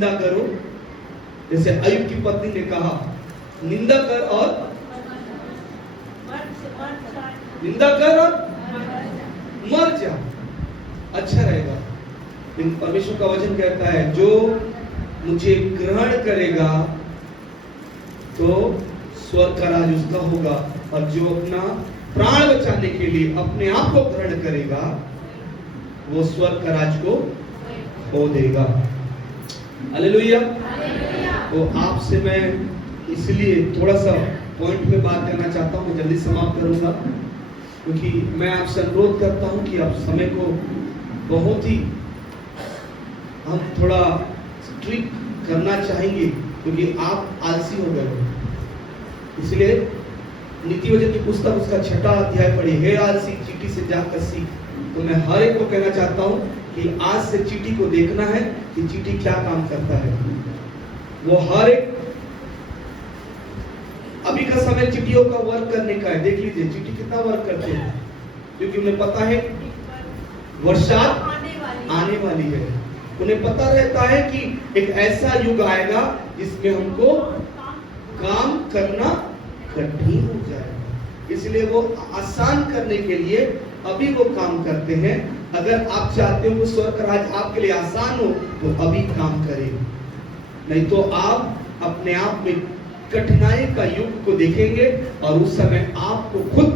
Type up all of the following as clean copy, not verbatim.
निंदा करो। जैसे अय्यूब की पत्नी ने कहा, निंदा कर और मर जा, अच्छा रहेगा। लेकिन परमेश्वर का वचन कहता है, जो मुझे ग्रहण करेगा तो स्वर्ग का राज उसका होगा, और जो अपना प्राण बचाने के लिए अपने आप को ग्रहण करेगा वो स्वर्ग का राज को खो देगा। हालेलुया। तो आपसे मैं इसलिए थोड़ा सा पॉइंट में बात करना चाहता हूँ, मैं जल्दी समाप्त करूंगा, क्योंकि मैं आपसे अनुरोध करता हूँ कि आप समय को बहुत ही हम थोड़ा स्ट्रिक्ट करना चाहेंगे, क्योंकि आप आलसी हो गए हो। इसलिए नीति वचन की पुस्तक उसका 6वां अध्याय पढ़िए, हे आलसी चींटी से जाकर सीख। तो मैं हर एक को कहना चाहता हूँ कि आज से चींटी को देखना है कि चींटी क्या काम करता है। वो हर एक, अभी का समय चींटियों का वर्क करने का है। देख लीजिए चींटी कितना वर्क करते हैं, क्योंकि उन्हें पता है वर्षात आने वाली है। उन्हें पता रहता है कि एक ऐसा युग आएगा जिसमें हमको काम करना कठिन हो जाएगा, इसलिए वो आसान करने के लिए अभी वो काम करते हैं। अगर आप चाहते हो कि स्वर्ग का राज आपके लिए आसान हो तो अभी काम करें, नहीं तो आप अपने आप में कठिनाई का युग को देखेंगे और उस समय आपको खुद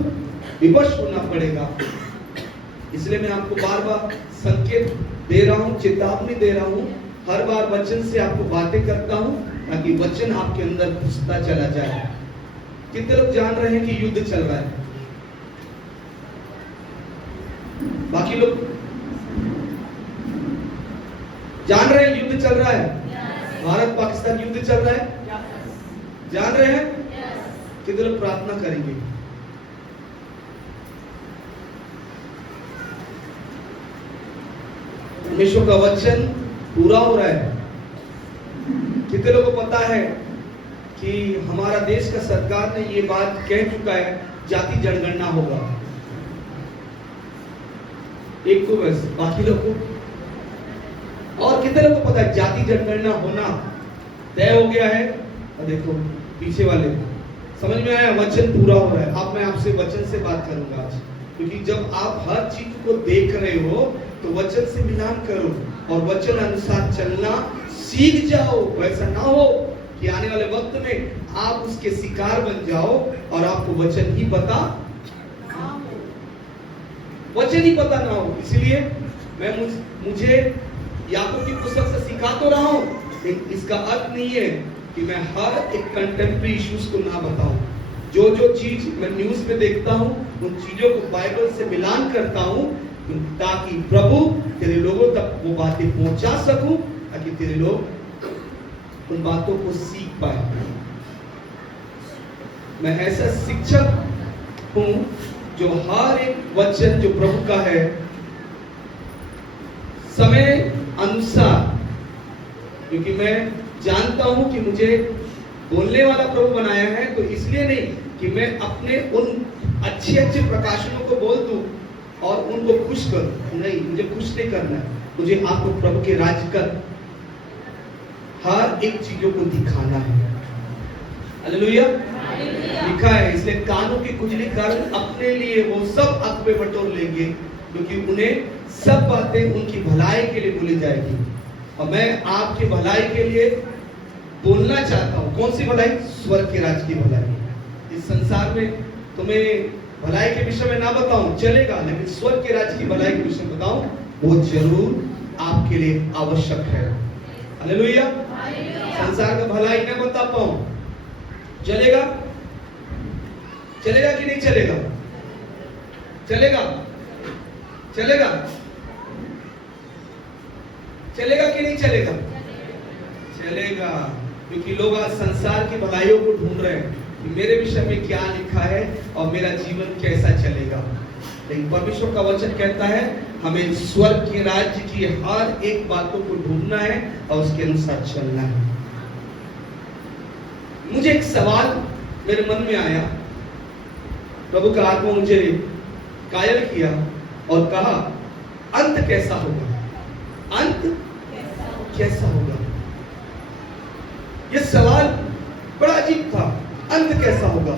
विवश होना पड़ेगा। इसलिए मैं आपको बार बार संकेत दे रहा हूँ, चेतावनी दे रहा हूँ, हर बार वचन से आपको बातें करता हूँ ताकि वचन आपके अंदर घुसता चला जाए। कितने लोग जान रहे हैं कि युद्ध चल रहा है? बाकी लोग जान रहे हैं युद्ध चल रहा है? भारत पाकिस्तान युद्ध चल रहा है, जान रहे हैं? कितने लोग प्रार्थना करेंगे? परमेश्वर का वचन पूरा हो रहा है। कितने लोगों को पता है कि हमारा देश का सरकार ने ये बात कह चुका है, जाति जनगणना होगा? एक को बस, बाकी लोग को। और कितने लोगों को पता है जाति जनगणना होना तय हो गया है? और देखो पीछे वाले, समझ में आया? वचन पूरा हो रहा है। अब मैं आपसे वचन से बात करूंगा आज, क्योंकि जब आप हर चीज को देख रहे हो तो वचन से मिलान करो और वचन अनुसार चलना सीख जाओ। वैसा ना हो कि आने वाले वक्त में आप उसके शिकार बन जाओ और आपको वचन ही पता ना हो। इसलिए मैं मुझे याकूब की पुस्तक से सिखा तो रहा हूं, लेकिन इसका अर्थ नहीं है कि मैं हर एक कंटेम्प्रेरी इश्यूज को ना बताऊं। जो चीज मैं न्यूज में देखता हूं उन चीजों को बाइबल से मिलान करता हूं, ताकि प्रभु तेरे लोगों तक वो बातें पहुंचा सकूं, ताकि तेरे लोग उन बातों को सीख पाए। मैं ऐसा शिक्षक हूं जो हर एक वचन जो प्रभु का है समय अनुसार, क्योंकि मैं जानता हूं कि मुझे बोलने वाला प्रभु बनाया है, तो इसलिए नहीं कि मैं अपने उन अच्छे प्रकाशनों को बोल दूं और उनको खुश करूं। नहीं, मुझे खुश नहीं करना है, मुझे आपको प्रभु के राज्य का हर एक चीजों को दिखाना है। हालेलुया। लिखा है, इसलिए कानों की खुजली कारण अपने लिए वो सब हक में बटोर लेंगे, क्योंकि उन्हें सब बातें उनकी भलाई के लिए बोली जाएगी। और मैं आपकी भलाई के लिए बोलना चाहता हूँ। कौन सी भलाई? स्वर्ग के राज्य की भलाई। इस संसार में तुम्हें भलाई के विषय में ना बताऊं चलेगा, लेकिन स्वर्ग के राज्य की भलाई के विषय में बताऊं, वो जरूर आपके लिए आवश्यक है। हालेलुया। संसार का भलाई ना बता पाऊं, चलेगा? चलेगा कि नहीं चलेगा? चलेगा? चलेगा? चलेगा कि नहीं चलेगा? चलेगा, क्योंकि लोग आज संसार की भलाइयों को ढूंढ रहे हैं कि मेरे विषय में क्या लिखा है और मेरा जीवन कैसा चलेगा। लेकिन परमेश्वर का वचन कहता है हमें स्वर्ग के राज्य की हर एक बातों को ढूंढना है और उसके अनुसार चलना है। मुझे एक सवाल मेरे मन में आया, प्रभु का आत्मा मुझे कायल किया और कहा, अंत कैसा होगा? अंत कैसा होगा? ये सवाल बड़ा अजीब था, अंत कैसा होगा।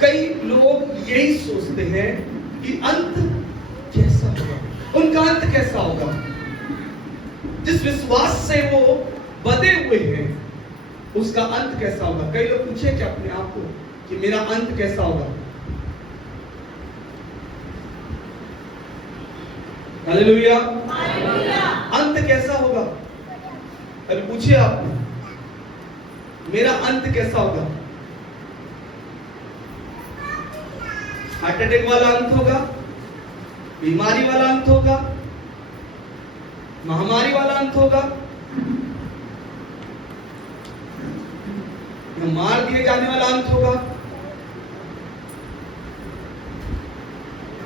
कई लोग यही सोचते हैं कि अंत कैसा होगा, उनका अंत कैसा होगा। जिस विश्वास से वो बंधे हुए हैं उसका अंत कैसा होगा। कई लोग पूछे क्या अपने आप को कि मेरा अंत कैसा होगा। हालेलुया, अंत कैसा होगा। अभी पूछिए आप, मेरा अंत कैसा होगा। हार्ट अटैक वाला अंत होगा, बीमारी वाला अंत होगा, महामारी वाला अंत होगा, या मार दिए जाने वाला अंत होगा।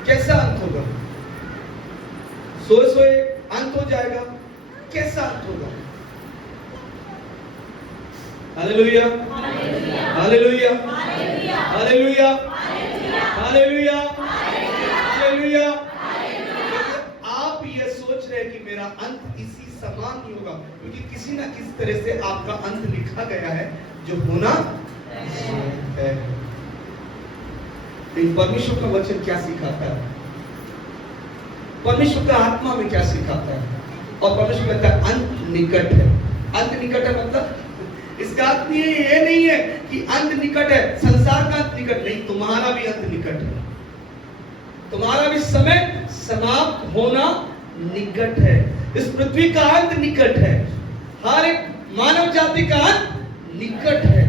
कैसा अंत होगा। सोए सोए अंत हो जाएगा, कैसा अंत होगा। Hallelujah, hallelujah, hallelujah, hallelujah, hallelujah. आप ये सोच रहे हैं कि मेरा अंत इसी समान ही होगा, क्योंकि किसी ना किसी तरह से आपका अंत लिखा गया है जो होना है। परमेश्वर का वचन क्या सिखाता है, परमेश्वर का आत्मा में क्या सिखाता है। और परमेश्वर कहता है अंत निकट है। अंत निकट है मतलब इसका अर्थ ये नहीं है कि अंत निकट है, संसार का अंत निकट नहीं, तुम्हारा भी अंत निकट है। तुम्हारा भी समय समाप्त होना निकट है। इस पृथ्वी का अंत निकट है। हर एक मानव जाति का अंत निकट है,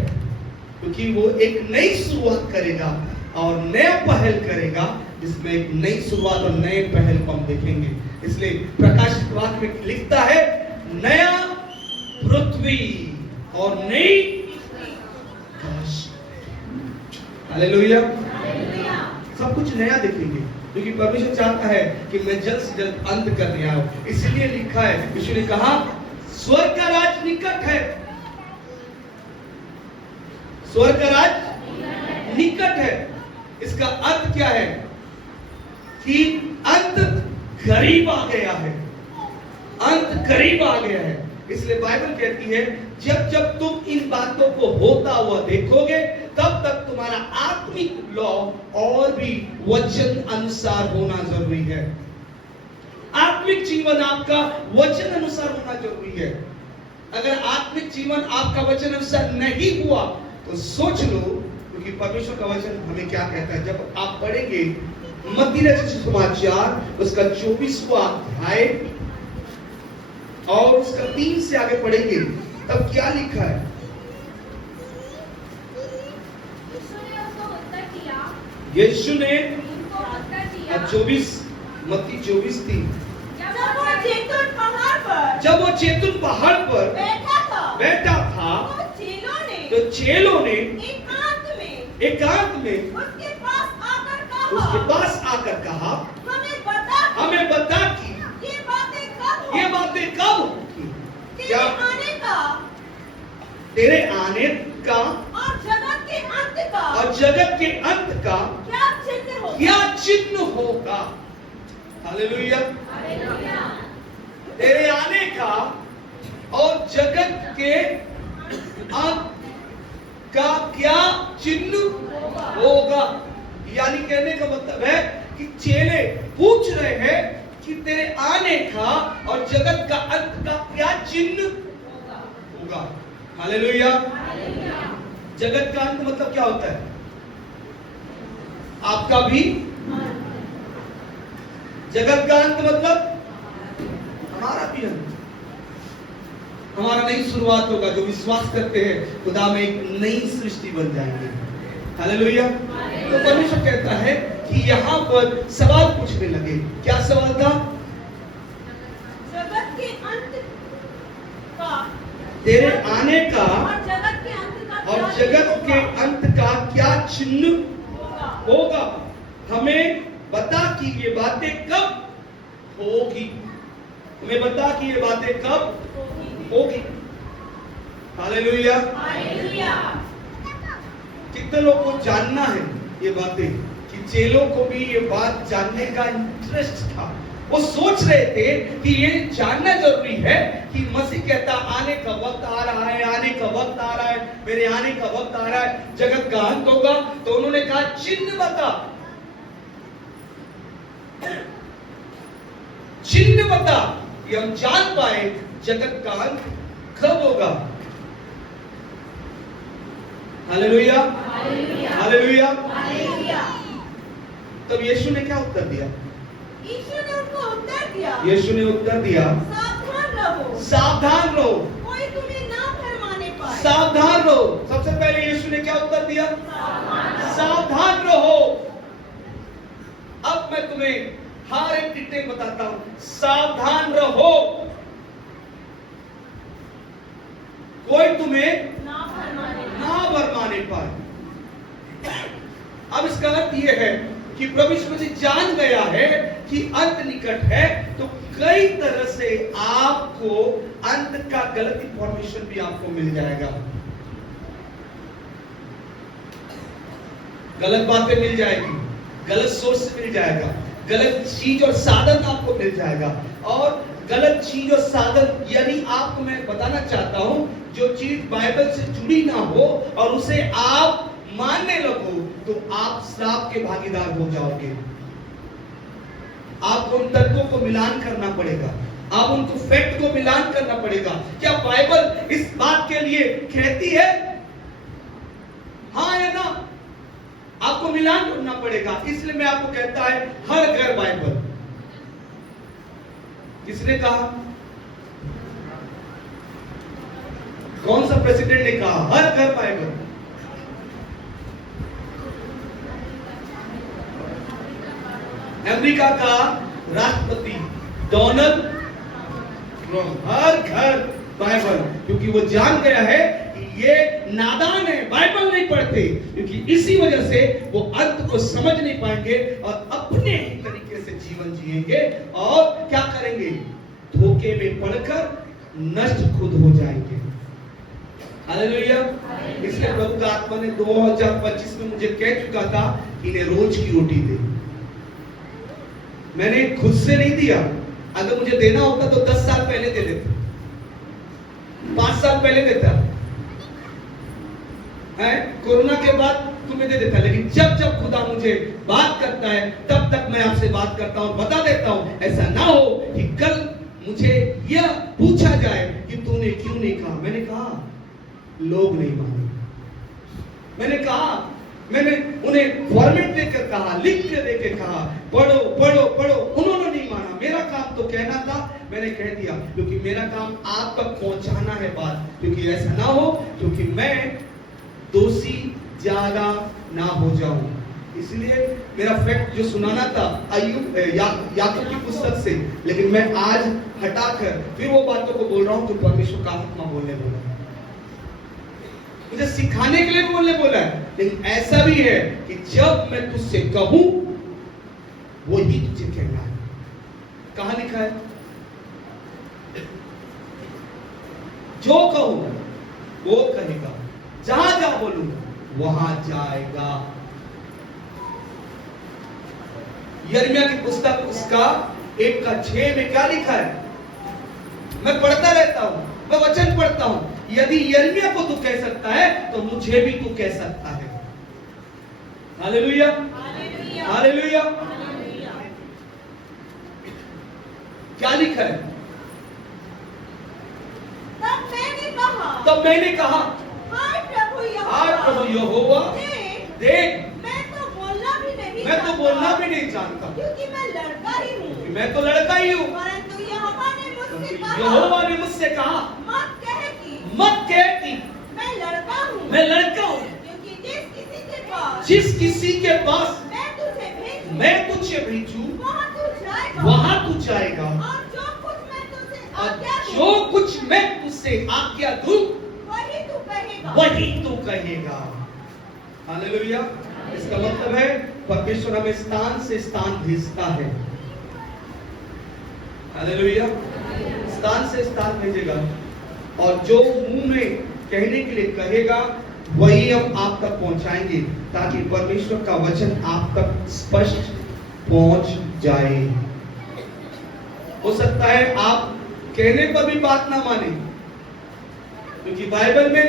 क्योंकि वो एक नई शुरुआत करेगा और नया पहल करेगा, जिसमें एक नई शुरुआत और नए पहल को हम देखेंगे। इसलिए प्रकाशित वाक्य में लिखता है नया पृथ्वी और नई आकाश। हालेलुया, सब कुछ नया देखेंगे, क्योंकि परमेश्वर चाहता है कि मैं जल्द से जल्द अंत करने आऊं। इसलिए लिखा है, यीशु ने कहा स्वर्ग का राज निकट है। स्वर्ग का राज निकट है। इसका अर्थ क्या है कि अंत करीब आ गया है। अंत करीब आ गया है। इसलिए बाइबल कहती है जब जब तुम इन बातों को होता हुआ देखोगे, तब तक तुम्हारा आत्मिक लॉ और भी वचन अनुसार होना जरूरी है। आत्मिक जीवन आपका वचन अनुसार होना जरूरी है। अगर आत्मिक जीवन आपका वचन अनुसार नहीं हुआ तो सोच लो, क्योंकि परमेश्वर का वचन हमें क्या कहता है। जब आप पढ़ेंगे मत्ती रचित सुसमाचार उसका 24वां अध्याय और उसका 3 से आगे पढ़ेंगे, तब क्या लिखा है। यीशु ने 24 मत्ती 24:3 जब वो जैतून पहाड़ पर बैठा था तो चेलों ने एकांत में उसके पास आकर कहा, हमें बता कि ये बातें कब होंगी, क्या तेरे आने का और जगत के अंत का क्या चिन्ह होगा। हालेलुया, तेरे आने का और जगत के अंत का क्या चिन्ह होगा। यानी कहने का मतलब है कि चेले पूछ रहे हैं कि तेरे आने का और जगत का अंत का क्या चिन्ह होगा। हालेलुया, जगत का अंत मतलब क्या होता है। आपका भी जगत का अंत मतलब हमारा भी अंत, हमारा नई शुरुआत होगा। जो विश्वास करते हैं खुदा में एक नई सृष्टि बन जाएंगे। हालेलुया। तो परमेश्वर कहता है कि यहाँ पर सवाल पूछने लगे। क्या सवाल था। जगत के अंत का, तेरे आने का और जगत के अंत का क्या चिन्ह होगा। हमें बता कि ये बातें कब होगी। हमें बता कि ये बातें कब होगी। हालेलुया। कितने लोग को जानना है ये बातें, कि चेलों को भी ये बात जानने का इंटरेस्ट था वो सोच रहे थे कि ये जानना जरूरी है कि मसीह कहता आने का वक्त आ रहा है, आने का वक्त आ रहा है, मेरे आने का वक्त आ रहा है, जगत का अंत होगा। तो उन्होंने कहा चिन्ह बता, चिन्ह बता कि हम जान पाए जगत का अंत कब होगा। Hallelujah, hallelujah. तब यीशु ने क्या उत्तर दिया? यीशु ने उनको उत्तर दिया, यीशु ने उत्तर दिया, सावधान रहो, सावधान रहो, कोई तुम्हें ना भरमाने पाए। सावधान रहो। सबसे पहले यीशु ने क्या उत्तर दिया? सावधान रहो। अब मैं तुम्हें हर एक डिटेल बताता हूं। सावधान रहो, कोई तुम्हें ना भरमाने पाए। अब इसका अर्थ यह है कि प्रभु यीशु मसीह जान गया है कि अंत निकट है, तो कई तरह से आपको अंत का गलत इंफॉर्मेशन भी आपको मिल जाएगा, गलत बातें मिल जाएगी, गलत सोर्स मिल जाएगा, गलत चीज और साधन आपको मिल जाएगा। और गलत चीज और साधन यानी आपको मैं बताना चाहता हूं, जो चीज बाइबल से जुड़ी ना हो और उसे आप मानने लगो तो आप श्राप के भागीदार हो जाओगे। आपको उन तर्कों को मिलान करना पड़ेगा, आप उनको फैक्ट को मिलान करना पड़ेगा। क्या बाइबल इस बात के लिए कहती है? हाँ या ना? आपको मिलान करना पड़ेगा। इसलिए मैं आपको कहता है हर घर बाइबल। किसने कहा? कौन सा प्रेसिडेंट ने कहा हर घर बाइबल? अमेरिका का राष्ट्रपति डोनाल्ड ट्रंप। हर घर बाइबल, क्योंकि वो जान गया है कि ये नादान है, बाइबल नहीं पढ़ते, क्योंकि इसी वजह से वो अंत को समझ नहीं पाएंगे और अपने ही तरीके से जीवन जिएंगे और क्या करेंगे? धोखे में पड़कर नष्ट खुद हो जाएंगे। हालेलुया। इसलिए प्रभु का आत्मा ने 2025 में मुझे कह चुका था कि इन्हें रोज की रोटी दे। मैंने खुद से नहीं दिया, अगर मुझे देना होता तो 10 साल पहले दे देता, 5 साल पहले देता है, कोरोना के बाद तुम्हें दे देता। लेकिन जब जब खुदा मुझे बात करता है तब तक मैं आपसे बात करता हूं, बता देता हूं। ऐसा ना हो कि कल मुझे यह पूछा जाए कि तूने क्यों नहीं कहा। मैंने कहा लोग नहीं माने, मैंने कहा, मैंने उन्हें फॉर्मेट देकर कहा, लिख के देकर कहा पढ़ो पढ़ो पढ़ो, उन्होंने नहीं माना। मेरा काम तो कहना था, मैंने कह दिया, क्योंकि मेरा काम आप तक पहुंचाना है बात, क्योंकि ऐसा ना हो क्योंकि मैं दोषी ज्यादा ना हो जाऊं। इसलिए मेरा फैक्ट जो सुनाना था अय्यूब याकूब की पुस्तक से, लेकिन मैं आज हटाकर फिर वो बातों को बोल रहा हूं जो परमेश्वर का आत्मा बोलने बोला, मुझे सिखाने के लिए बोलने बोला है। लेकिन ऐसा भी है कि जब मैं तुझसे कहूं वही तुझे कहना है। कहां लिखा है? जो कहूं वो कहेगा, जहां जहां बोलूं वहां जाएगा। यिर्मयाह की पुस्तक उसका 1:6 में क्या लिखा है? मैं पढ़ता रहता हूं, मैं वचन पढ़ता हूं। यदि यिर्मयाह को तू कह सकता है तो मुझे भी तू कह सकता है। Hallelujah, hallelujah. क्या लिखा है? तब मैंने कहा हाय प्रभु यहोवा, देख मैं तो बोलना भी नहीं जानता, क्योंकि मैं लड़का ही हूँ। मैं तो लड़का ही हूँ। परंतु यहोवा ने मुझसे कहा मत कह कि मैं लड़का हूँ, क्योंकि जिस किसी के पास मैं तुझे भेजूं वहां तू जाएगा, और जो कुछ मैं तुझसे आज्ञा दूं वही तू कहेगा। हालेलुया। इसका मतलब है परमेश्वर हमें स्थान से स्थान भेजता है। हालेलुया। स्थान से स्थान भेजेगा और जो मुंह में कहने के लिए कहेगा वही हम आप तक पहुंचाएंगे, ताकि परमेश्वर का वचन आप तक स्पष्ट पहुंच जाए। हो सकता है आप कहने पर भी बात ना माने, क्योंकि बाइबल में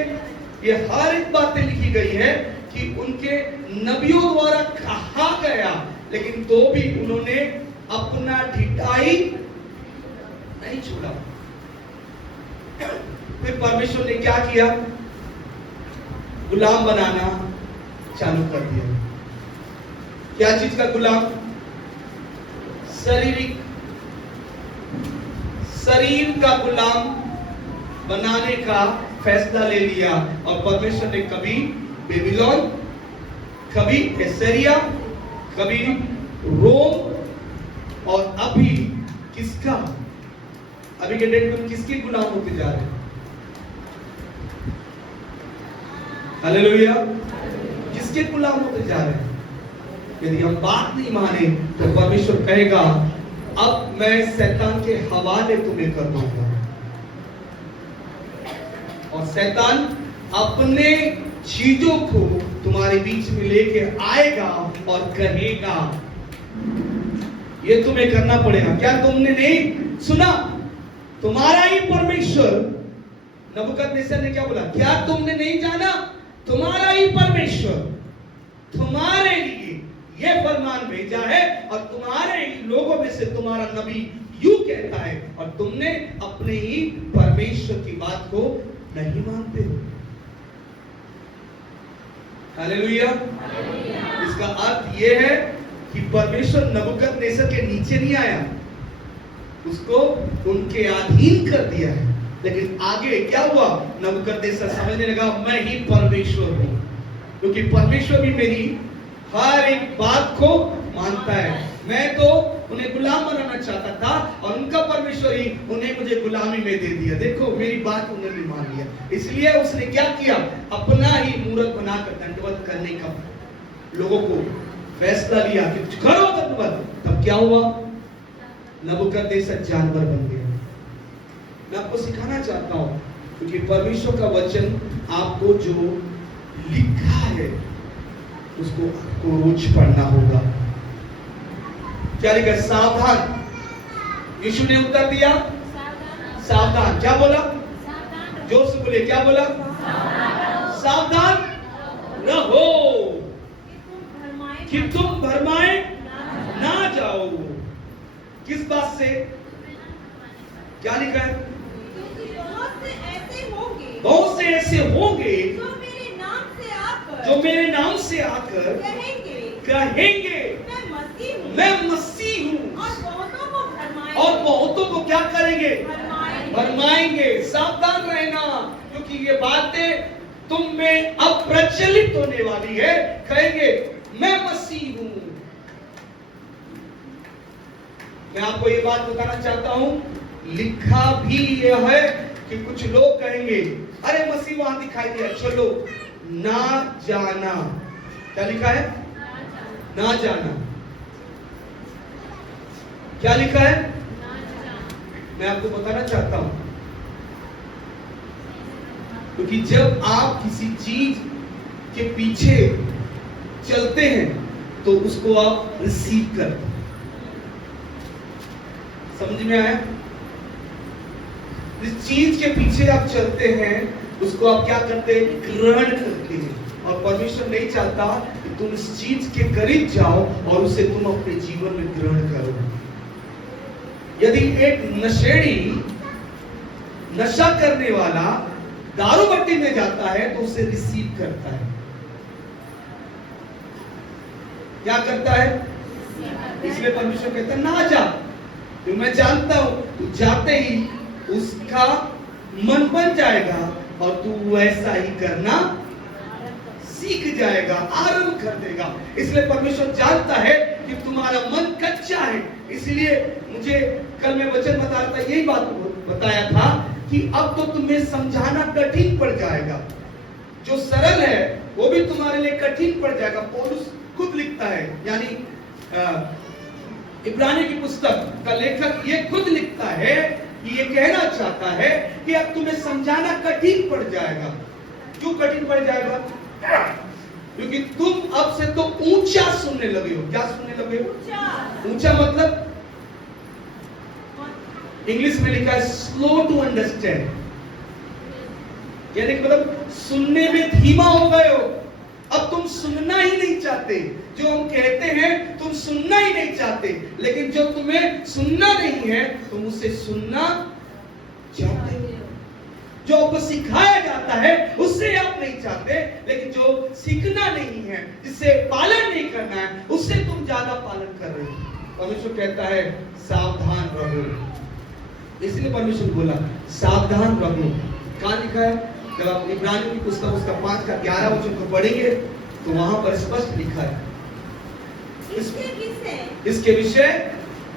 ये हर एक बातें लिखी गई है कि उनके नबियों द्वारा कहा गया, लेकिन तो भी उन्होंने अपना ढिठाई नहीं छोड़ा। फिर परमेश्वर ने क्या किया? गुलाम बनाना चालू कर दिया। क्या चीज का गुलाम? शरीर का गुलाम बनाने का फैसला ले लिया। और परमेश्वर ने कभी बेबीलोन, कभी एसरिया, कभी रोम, और अभी किसका? अभी के डेट में किसके गुलाम होते जा रहे हैं? हालेलुया! किसके गुलाम होते जा रहे हैं? यदि हम बात नहीं माने तो परमेश्वर कहेगा अब मैं शैतान के हवाले तुम्हें कर दूंगा। और शैतान अपने चीजों को तुम्हारे बीच में लेके आएगा और कहेगा ये तुम्हें करना पड़ेगा। क्या तुमने नहीं सुना? तुम्हारा ही परमेश्वर, नबूकदनेस्सर ने क्या बोला? क्या तुमने नहीं जाना? तुम्हारा ही परमेश्वर तुम्हारे लिए ये फरमान भेजा है, और तुम्हारे ही लोगों में से तुम्हारा नबी यूं कहता है, और तुमने अपने ही परमेश्वर की बात को नहीं मानते हो। हालेलुया! इसका अर्थ यह है कि परमेश्वर नबूकदनेस्सर के नीचे नहीं आया, उसको उनके अधीन कर दिया है। लेकिन आगे क्या हुआ? नबूकदनेस्सर समझने लगा मैं ही परमेश्वर हूं, क्योंकि परमेश्वर भी मेरी हर एक बात को मानता है। मैं तो उन्हें गुलाम बनाना चाहता था, और उनका परमेश्वर ही उन्हें मुझे गुलामी में दे दिया। देखो मेरी बात उन्होंने मान लिया, इसलिए उसने क्या किया? अपना ही मूर्त बनाकर दंडवत करने का लोगों को फैसला लिया कि करो दंडवत। तब क्या हुआ? नबूकदनेस्सर जानवर बन गया। मैं आपको सिखाना चाहता हूं, क्योंकि परमेश्वर का वचन आपको जो लिखा है उसको आपको रोज पढ़ना होगा। क्या लिखा? सावधान। यीशु ने उत्तर दिया सावधान। क्या बोला? जोर से बोले, क्या बोला? सावधान रहो कि तुम भरमाए ना जाओ। किस बात से? क्या लिखा है? बहुत से ऐसे होंगे जो मेरे नाम से आकर कहेंगे मैं मसीह हूँ, और बहुतों को क्या करेंगे? भरमाएंगे। सावधान रहना, क्योंकि ये बातें तुम में अब प्रचलित होने वाली है। कहेंगे मैं मसीह हूँ। मैं आपको ये बात बताना चाहता हूं, लिखा भी यह है कि कुछ लोग कहेंगे अरे मसीह वहां दिखाई दिया, चलो ना जाना। क्या लिखा है? ना जाना। क्या लिखा है? मैं आपको बताना चाहता हूं, क्योंकि जब आप किसी चीज के पीछे चलते हैं तो उसको आप रिसीव करते हैं। समझ में आया? जिस चीज के पीछे आप चलते हैं उसको आप क्या करते हैं? ग्रहण करते हैं। और परमेश्वर नहीं चाहता कि तुम इस चीज के करीब जाओ और उसे तुम अपने जीवन में ग्रहण करो। यदि एक नशेड़ी, नशा करने वाला दारू भट्टी में जाता है तो उसे रिसीव करता है। क्या करता है? इसलिए परमेश्वर कहता है ना जा, तो मैं जानता हूं तू जाते ही उसका मन बन जाएगा और तू वैसा ही करना सीख जाएगा, आरंभ कर देगा। इसलिए परमेश्वर जानता है कि तुम्हारा मन कच्चा है। इसलिए मुझे कल मैं वचन बता रहा था, यही बात बताया था कि अब तो तुम्हें समझाना कठिन पड़ जाएगा। जो सरल है वो भी तुम्हारे लिए कठिन पड़ जाएगा। पौलुस खुद लिखता है, यानी इब्रानी की पुस्तक का लेखक ये खुद लिखता है कि ये कहना चाहता है कि अब तुम्हें समझाना कठिन पड़ जाएगा। क्यों कठिन पड़ जाएगा? क्योंकि तुम अब से तो ऊंचा सुनने लगे हो। क्या सुनने लगे हो? ऊंचा मतलब इंग्लिश में लिखा है स्लो टू अंडरस्टैंड, यानी कि मतलब सुनने में धीमा हो गए हो। अब तुम सुनना ही नहीं चाहते, जो हम कहते हैं तुम सुनना ही नहीं चाहते, लेकिन जो तुम्हें सुनना नहीं है तुम उसे सुनना चाहते हो। जो आपको सिखाया जाता है उससे आप नहीं चाहते, लेकिन जो सीखना नहीं है, जिससे पालन नहीं करना है, उससे तुम ज्यादा पालन कर रहे हो। परमेश्वर कहता है सावधान रहो, इसलिए परमेश्वर बोला सावधान रहो। कहां लिखा है? जब आप इब्रानियों की पुस्तक उसका 5 का 11 वचन को पढ़ेंगे तो वहां पर स्पष्ट लिखा है इसके विषय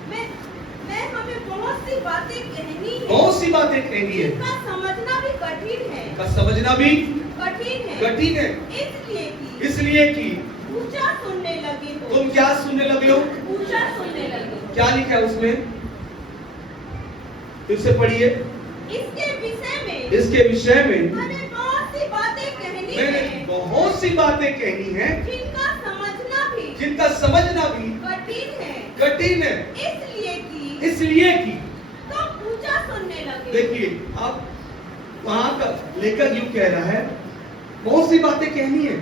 मैं हमें बहुत सी बातें कहनी है, बहुत सी बातें कहनी है, इसका समझना भी कठिन है, का समझना भी कठिन है, इसलिए कि ऊंचा सुनने लगे हो। तुम क्या सुनने लगे हो? ऊंचा सुनने लगे हो। क्या लिखा है उसमें? फिर से पढ़िए। इसके विषय में मैंने बहुत सी बातें कहनी है, बहुत सी बातें कहनी है, जिनका समझना भी कठिन है, इसलिए कि तुम ऊंचा सुनने लगे। देखिए अब वहां का लेखक यूं कह रहा है बहुत सी बातें कहनी है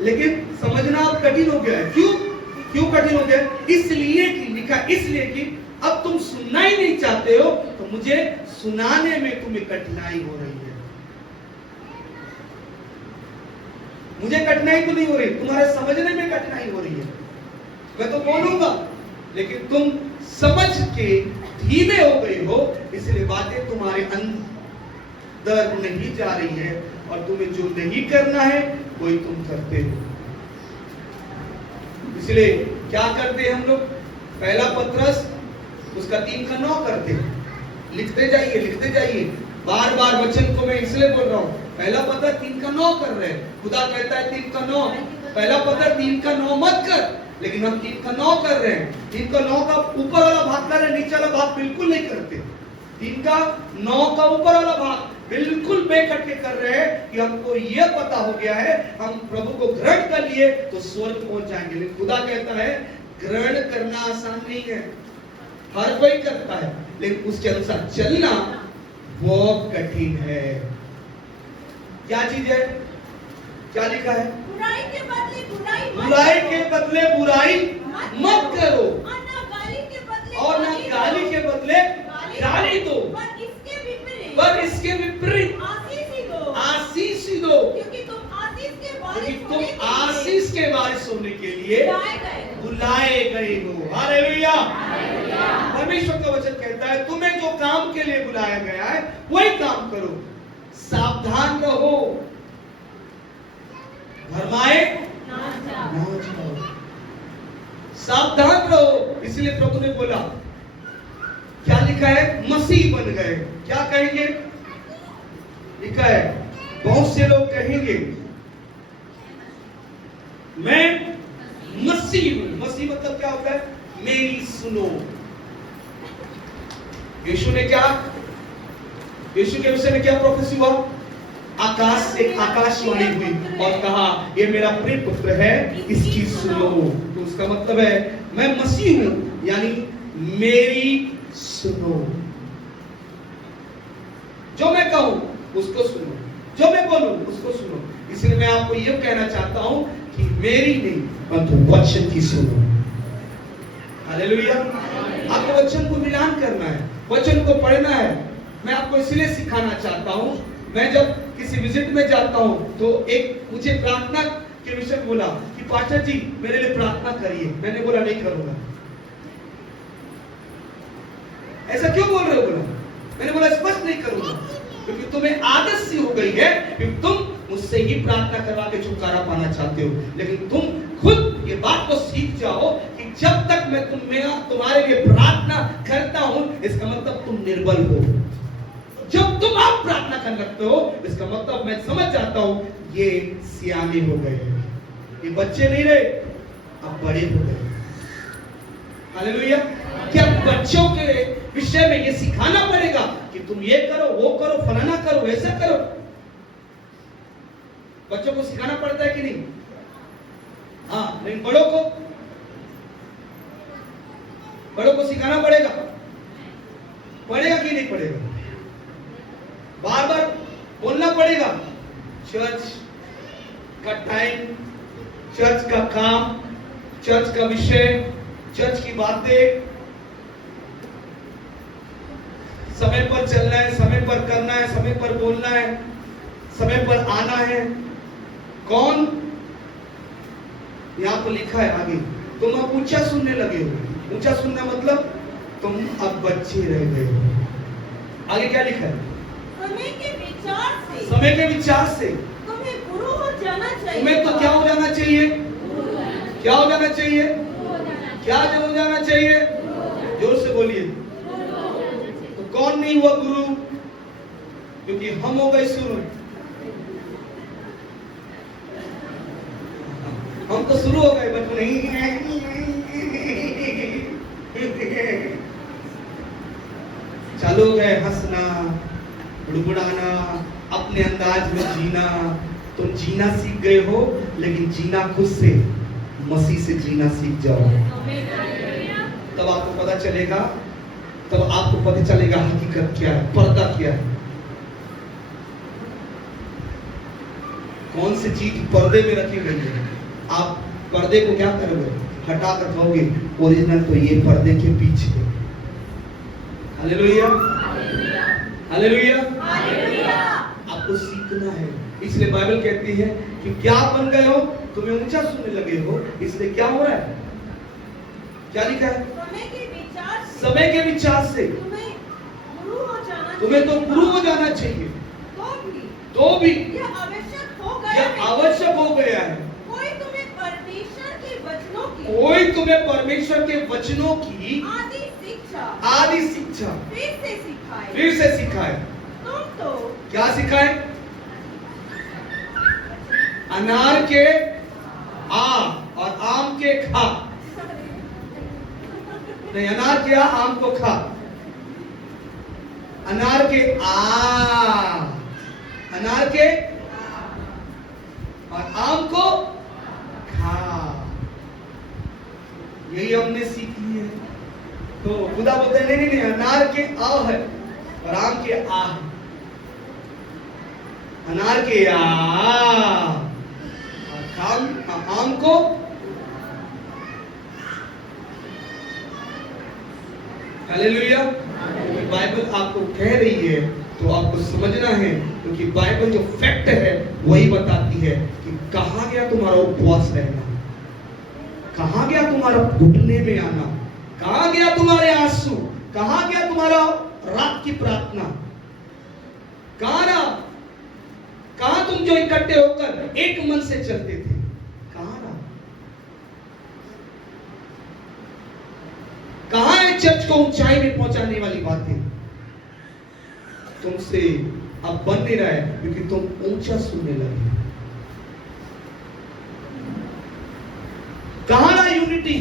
लेकिन समझना अब कठिन हो गया है। क्यों कठिन हो गया? इसलिए कि लिखा, इसलिए कि अब तुम सुनना ही नहीं चाहते हो, तो मुझे सुनाने में तुम्हें कठिनाई हो रही है। मुझे कठिनाई तो नहीं हो रही, तुम्हारे समझने में कठिनाई हो रही है। मैं तो बोलूंगा लेकिन तुम समझ के धीमे हो गए हो, इसलिए बातें तुम्हारे अंदर नहीं जा रही है और तुम्हें जो नहीं करना है वही तुम करते हो। इसलिए क्या करते हैं हम लोग? पहला पत्रस उसका 3 का 9 करते हैं। लिखते जाइए। बार बार वचन को मैं इसलिए बोल रहा हूं, पहला पत्र 3 का 9 कर रहे हैं। खुदा कहता है 3 का 9, पहला पत्र 3 का 9 मत कर, लेकिन हम 3 का 9 कर रहे हैं। 3 का 9 का ऊपर वाला भाग कर रहे हैं, नीचे वाला भाग बिल्कुल नहीं करते। 3 का 9 का ऊपर वाला भाग बिल्कुल बेकट के कर रहे हैं कि हमको यह पता हो गया है हम प्रभु को ग्रहण कर लिए तो स्वर्ग पहुंच जाएंगे। लेकिन खुदा कहता है ग्रहण करना आसान नहीं है, हर कोई करता है, लेकिन उसके अनुसार चलना बहुत कठिन है। क्या चीज है? क्या लिखा है? बुराई के बदले बुराई मत करो और ना गाली के बदले गाली दो, पर इसके विपरीत आशीष ही दो, क्योंकि तुम आशीष के बारिश होने के लिए बुलाए गए हो। हालेलुया। परमेश्वर का वचन कहता है तुम्हें जो काम के लिए बुलाया गया है वही काम करो, सावधान रहो, भरमाए ना जाओ, सावधान रहो। इसलिए प्रभु ने बोला, क्या लिखा है? मसीह बन गए। क्या कहेंगे? लिखा है बहुत से लोग कहेंगे मैं मसीह हूं। मसीह मतलब क्या होता है? मेरी सुनो। यीशु के विषय में क्या प्रोफेसी हुआ? आकाश से आकाशवाणी हुई और कहा ये मेरा प्रिय पुत्र है, इसकी सुनो। तो उसका मतलब है मैं मसीह हूं, यानी मेरी सुनो। जो मैं कहूं उसको सुनो, जो मैं बोलूं उसको सुनो। इसलिए मैं आपको यह कहना चाहता हूं कि मेरी नहीं परंतु वचन की सुनो। हालेलुया। आपको वचन को मिलान करना है, वचन को पढ़ना है। मैं आपको इसलिए सिखाना चाहता हूं। मैं जब किसी विजिट में जाता हूं तो एक मुझे प्रार्थना के विषय बोला कि पास्टर जी मेरे लिए प्रार्थना करिए। मैंने बोला नहीं करूंगा। ऐसा क्यों बोल रहे हो? बोला मैंने बोला स्पष्ट नहीं करूंगा, क्योंकि तुम्हें आदत सी हो गई है कि तुम मुझसे ही प्रार्थना करवा के छुटकारा पाना चाहते हो। लेकिन तुम खुद ये बात को सीख जाओ कि जब तक मैं तुम्हारे लिए प्रार्थना करता हूं इसका मतलब तुम निर्बल हो। जब तुम आप प्रार्थना कर लगते हो इसका मतलब मैं समझ जाता हूं ये सियाने हो गए, ये बच्चे नहीं रहे, अब बड़े हो गए। हालेलुया। क्या बच्चों के विषय में ये सिखाना पड़ेगा कि तुम ये करो, वो करो, फलाना करो, ऐसा करो? बच्चों को सिखाना पड़ता है कि नहीं? हाँ, लेकिन बड़ों को सिखाना पड़ेगा। पड़ेगा कि नहीं पड़ेगा? बार बार बोलना पड़ेगा। चर्च का टाइम, चर्च का काम, चर्च का विषय, चर्च की बातें, समय पर चलना है, समय पर करना है, समय पर बोलना है, समय पर आना है। कौन? यहां तो लिखा है आगे, तुम अब ऊंचा सुनने लगे हो। ऊंचा सुनना मतलब तुम अब बच्चे रह गए हो। आगे क्या लिखा है? समय के विचार से, समय के विचार से तुम्हें गुरु हो जाना चाहिए। तुम्हें तो क्या हो जाना चाहिए? क्या हो जाना चाहिए? क्या हो जाना चाहिए? जोर से बोलिए। तो कौन नहीं हुआ गुरु? क्योंकि हम हो गए शुरू। हम तो शुरू हो गए, बट नहीं। चालू हो गए हंसना, बुड़बुड़ाना, अपने अंदाज में जीना। तुम जीना सीख गए हो, लेकिन जीना खुद से, मसीह से जीना सीख जाओ। तब आपको पता चलेगा, तब आपको पता चलेगा हकीकत क्या है, पर्दा क्या है। कौन सी चीज पर्दे में रखी गई है। आप पर्दे को क्या करोगे? हटा कर कहोगे ओरिजिनल तो ये पर्दे के पीछे है। Hallelujah, hallelujah. आपको सीखना है। इसलिए बाइबल कहती है कि क्या बन गए हो? तुम्हें ऊंचा सुनने लगे हो। इसलिए क्या हो रहा है? क्या लिखा है? समय के विचार से, समय के विचार से तुम्हें गुरु हो जाना तुम्हें तो चाहिए। गुरु हो जाना चाहिए। तो भी यह आवश्यक हो गया यह है। आवश्यक हो गया है। कोई तुम्हें परमेश्वर के वचनों की, कोई तुम्हें परमेश्वर के वचनों की आदि शिक्षा फिर से सिखाए। तुम तो क्या सिखाए? अनार के आ और आम के खा। नहीं, अनार के आ, आम को खा। अनार के आ, अनार के और आम को खा। यही हमने सीख ली है। तो खुदा बोलते हैं नहीं, अनार के आ है और आम के आ है। अनार के आ और आम को हालेलुया। बाइबल आपको कह रही है तो आपको समझना है, क्योंकि बाइबल जो फैक्ट है वही बताती है कि कहां गया तुम्हारा उपवास रहना, कहां गया तुम्हारा घुटने में आना, कहां गया तुम्हारे आंसू, कहां गया तुम्हारा रात की प्रार्थना, कहां रहा? कहां तुम जो इकट्ठे होकर एक मन से चलते थे, कहां रहा? कहां है चर्च को ऊंचाई में पहुंचाने वाली बातें? तुमसे अब बन नहीं रहा है, क्योंकि तुम ऊंचा सुनने लगे। कहां रहा यूनिटी?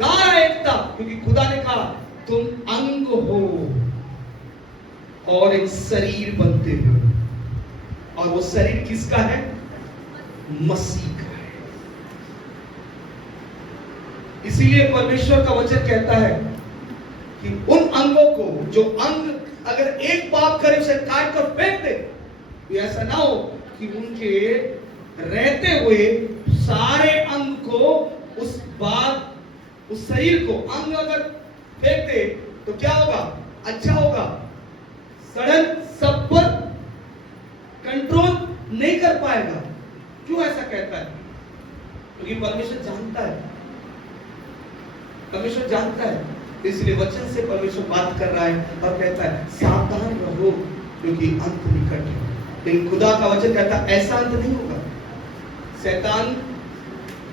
कहां रहा एकता? क्योंकि खुदा ने कहा तुम अंग हो और एक शरीर बनते हो, और वो शरीर किसका है? मसीह का है। इसीलिए परमेश्वर का वचन कहता है कि उन अंगों को, जो अंग अगर एक पाप करे उसे काट कर फेंक दे, तो ऐसा ना हो कि उनके रहते हुए सारे अंग को, उस शरीर को अंग अगर फेंक दे तो क्या होगा? अच्छा होगा। सड़न सब पर कंट्रोल नहीं कर पाएगा। क्यों ऐसा कहता है? क्योंकि परमेश्वर जानता है, परमेश्वर जानता है। इसलिए वचन से परमेश्वर बात कर रहा है और कहता है सावधान रहो, क्योंकि अंत निकट है। लेकिन खुदा का वचन कहता है ऐसा अंत नहीं होगा। शैतान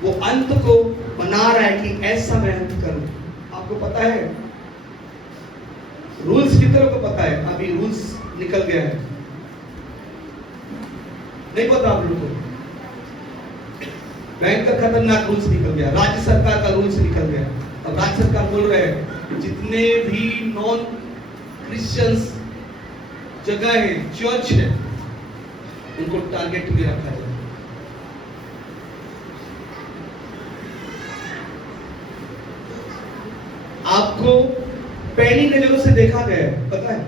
वो अंत को बना रहा है कि ऐसा मैं अंत करूं। आपको पता है रूल्स की तरह को पता है, अभी रूल्स निकल गया है, नहीं पता आप लोगों को? बैंक का खतरनाक रूल्स निकल गया, राज्य सरकार का रूल्स निकल गया। अब राज्य सरकार बोल रहे हैं जितने भी नॉन क्रिश्चियंस जगह है, चर्च है, उनको टारगेट में रखा जाए। आपको पैनी नजरों से देखा गया है, पता है?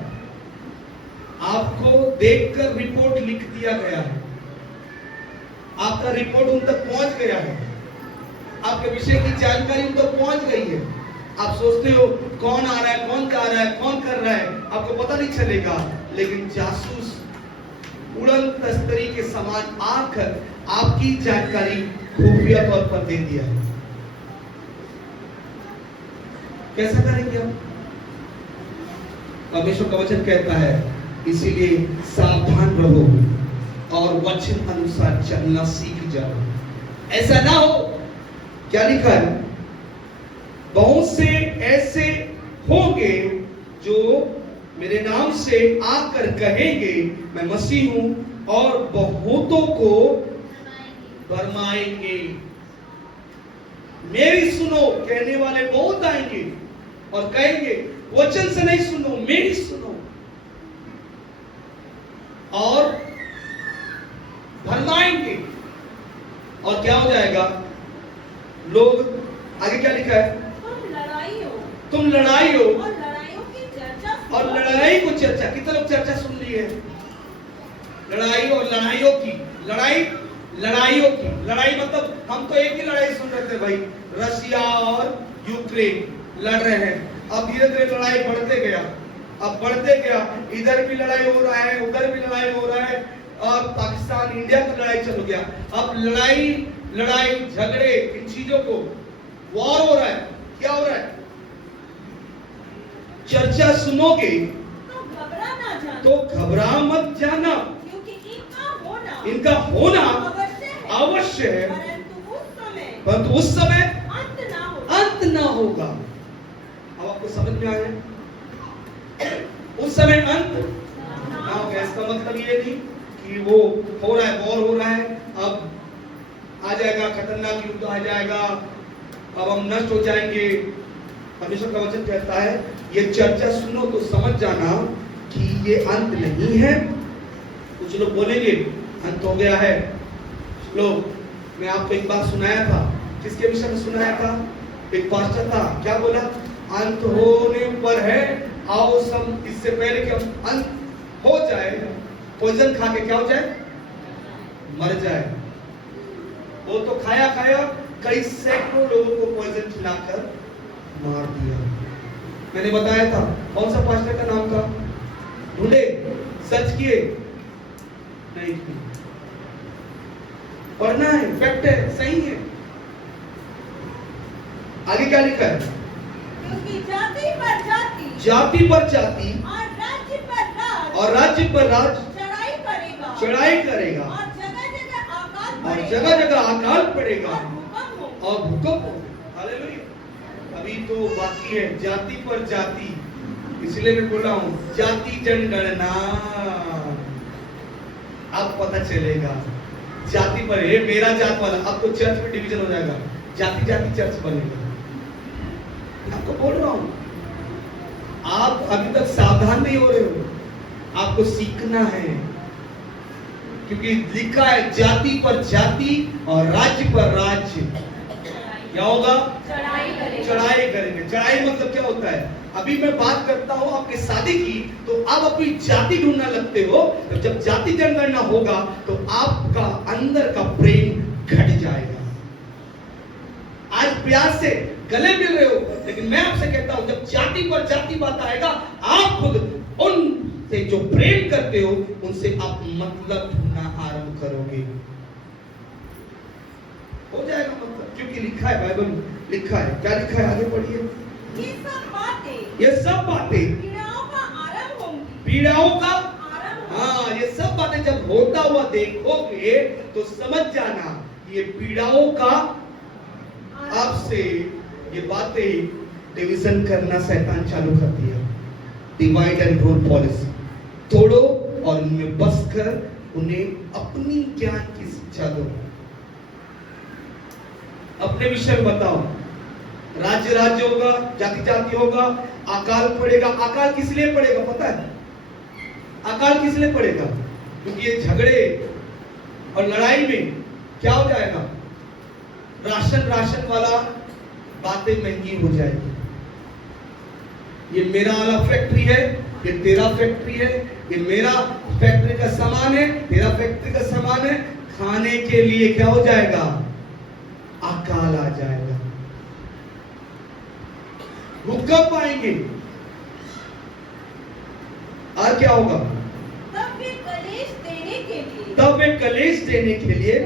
आपको देखकर रिपोर्ट लिख दिया गया है, आपका रिपोर्ट उन तक पहुंच गया है, आपके विषय की जानकारी उन तक पहुंच गई है। आप सोचते हो कौन आ रहा है, कौन जा रहा है, कौन कर रहा है, आपको पता नहीं चलेगा, लेकिन जासूस उड़न तस्तरी के समान आकर आपकी जानकारी खुफिया तौर पर दे दिया है। कैसा करेंगे आप? परमेश्वर का वचन कहता है, इसीलिए सावधान रहो और वचन अनुसार चलना सीख जाओ। ऐसा ना हो, क्या लिखा है? बहुत से ऐसे होंगे जो मेरे नाम से आकर कहेंगे मैं मसीह हूं, और बहुतों को भरमाएंगे। मेरी सुनो कहने वाले बहुत आएंगे और कहेंगे वचन से नहीं सुनो, मेरी सुनो, और भरमाएंगे। और क्या हो जाएगा? लोग, आगे क्या लिखा है? तुम लड़ाई हो और लड़ाइयों की चर्चा, और लड़ाई को चर्चा। कितने लोग चर्चा सुन ली है? लड़ाई और लड़ाइयों की, लड़ाइयों की लड़ाई मतलब हम तो एक ही लड़ाई सुन रहे थे भाई, रशिया और यूक्रेन लड़ रहे हैं। अब धीरे धीरे लड़ाई बढ़ते गया, अब बढ़ते गया, इधर भी लड़ाई हो रहा है, उधर भी लड़ाई हो रहा है, और पाकिस्तान इंडिया की लड़ाई चल गया। अब लड़ाई झगड़े, इन चीजों को वॉर हो रहा है। क्या हो रहा है? चर्चा सुनोगे तो घबरा मत जाना, क्योंकि इनका होना अवश्य है, परंतु उस समय अंत ना होगा। अब आपको समझ में आया? उस समय अंत ना होगा। इसका मतलब ये नहीं कि वो हो रहा है, वॉर हो रहा है, अब आ जाएगा खतरनाक युद्ध आ जाएगा, अब हम नष्ट हो जाएंगे। परमेश्वर का वचन कहता है ये चर्चा सुनो तो समझ जाना कि ये अंत नहीं है। कुछ लोग बोलेंगे अंत हो गया है। लोग, मैं आपको एक बात सुनाया था, किसके विषय में सुनाया था? एक पास्टर था, क्या बोला? अंत होने पर है, आओ सब, इससे पहले कि हम अंत हो जाए, पॉइजन खा के क्या हो जाए? मर जाए। वो तो खाया कई सैकड़ों लोगों को पॉइजन खिलाकर मार दिया। मैंने बताया था, कौन सा पास्टर का नाम था? ढूंढे, सर्च किए, नहीं किए। पढ़ना है, फैक्ट है, सही है। आगे क्या लिखा है? क्योंकि जाति पर जाति, जाति पर जाति और राज्य पर राज्य चढ़ाई करेगा, और जगह जगह अकाल पड़ेगा और भूकंप होगा। हालेलुया। अभी तो बाकी है जाति पर जाति, इसलिए मैं बोल रहा हूं जाति जनगणना। अब पता चलेगा जाति पर है, मेरा जात वाला। अब तो चर्च में डिवीजन हो जाएगा, जाति जाति चर्च बनेगा। आपको बोल रहा हूं, आप अभी तक सावधान नहीं हो रहे हो, आपको सीखना है, क्योंकि लिखा है जाति पर जाति और राज्य पर राज्य क्या होगा? चढ़ाई करेंगे। चढ़ाई मतलब क्या होता है? अभी मैं बात करता हूं आपके शादी की, तो आप अपनी जाति ढूंढने लगते हो। जब जाति जनगणना होगा तो आपका अंदर का प्रेम घट जाएगा। आज प्यार से गले मिल रहे हो, लेकिन मैं आपसे कहता हूं जब जाति पर जाति बात आएगा, आप खुद उनसे जो प्रेम करते हो उनसे आप मतलब ढूंढना आरंभ करोगे। हो जाएगा मतलब, क्योंकि लिखा है, बाइबल लिखा है। क्या लिखा है? आगे पढ़िए। ये सब बातें पीड़ाओं का आरंभ होंगी। पीड़ाओं का आरंभ। हाँ, ये सब बातें जब होता हुआ देखोगे तो समझ जाना ये पीड़ाओं का। आपसे ये बातें डिवीजन करना शैतान चालू कर दिया। डिवाइड एंड रूल पॉलिसी, तोड़ो और उनमें बस कर उन्हें अपनी ज्ञान की शिक्षा दो। अपने विषय में बताओ। राज्य राज्य होगा, जाति जाति होगा, अकाल पड़ेगा। अकाल किस लिए पड़ेगा पता है? अकाल किस लिए पड़ेगा? क्योंकि ये झगड़े और लड़ाई में क्या हो जाएगा? राशन वाला बातें महंगी हो जाएगी। ये मेरा वाला फैक्ट्री है, ये तेरा फैक्ट्री है, ये मेरा फैक्ट्री का सामान है, तेरा फैक्ट्री का सामान है। खाने के लिए क्या हो जाएगा? अकाल आ जाएगा। भूख कब पाएंगे? और क्या होगा? तब वे कलेश देने के लिए, तब वे कलेश देने के लिए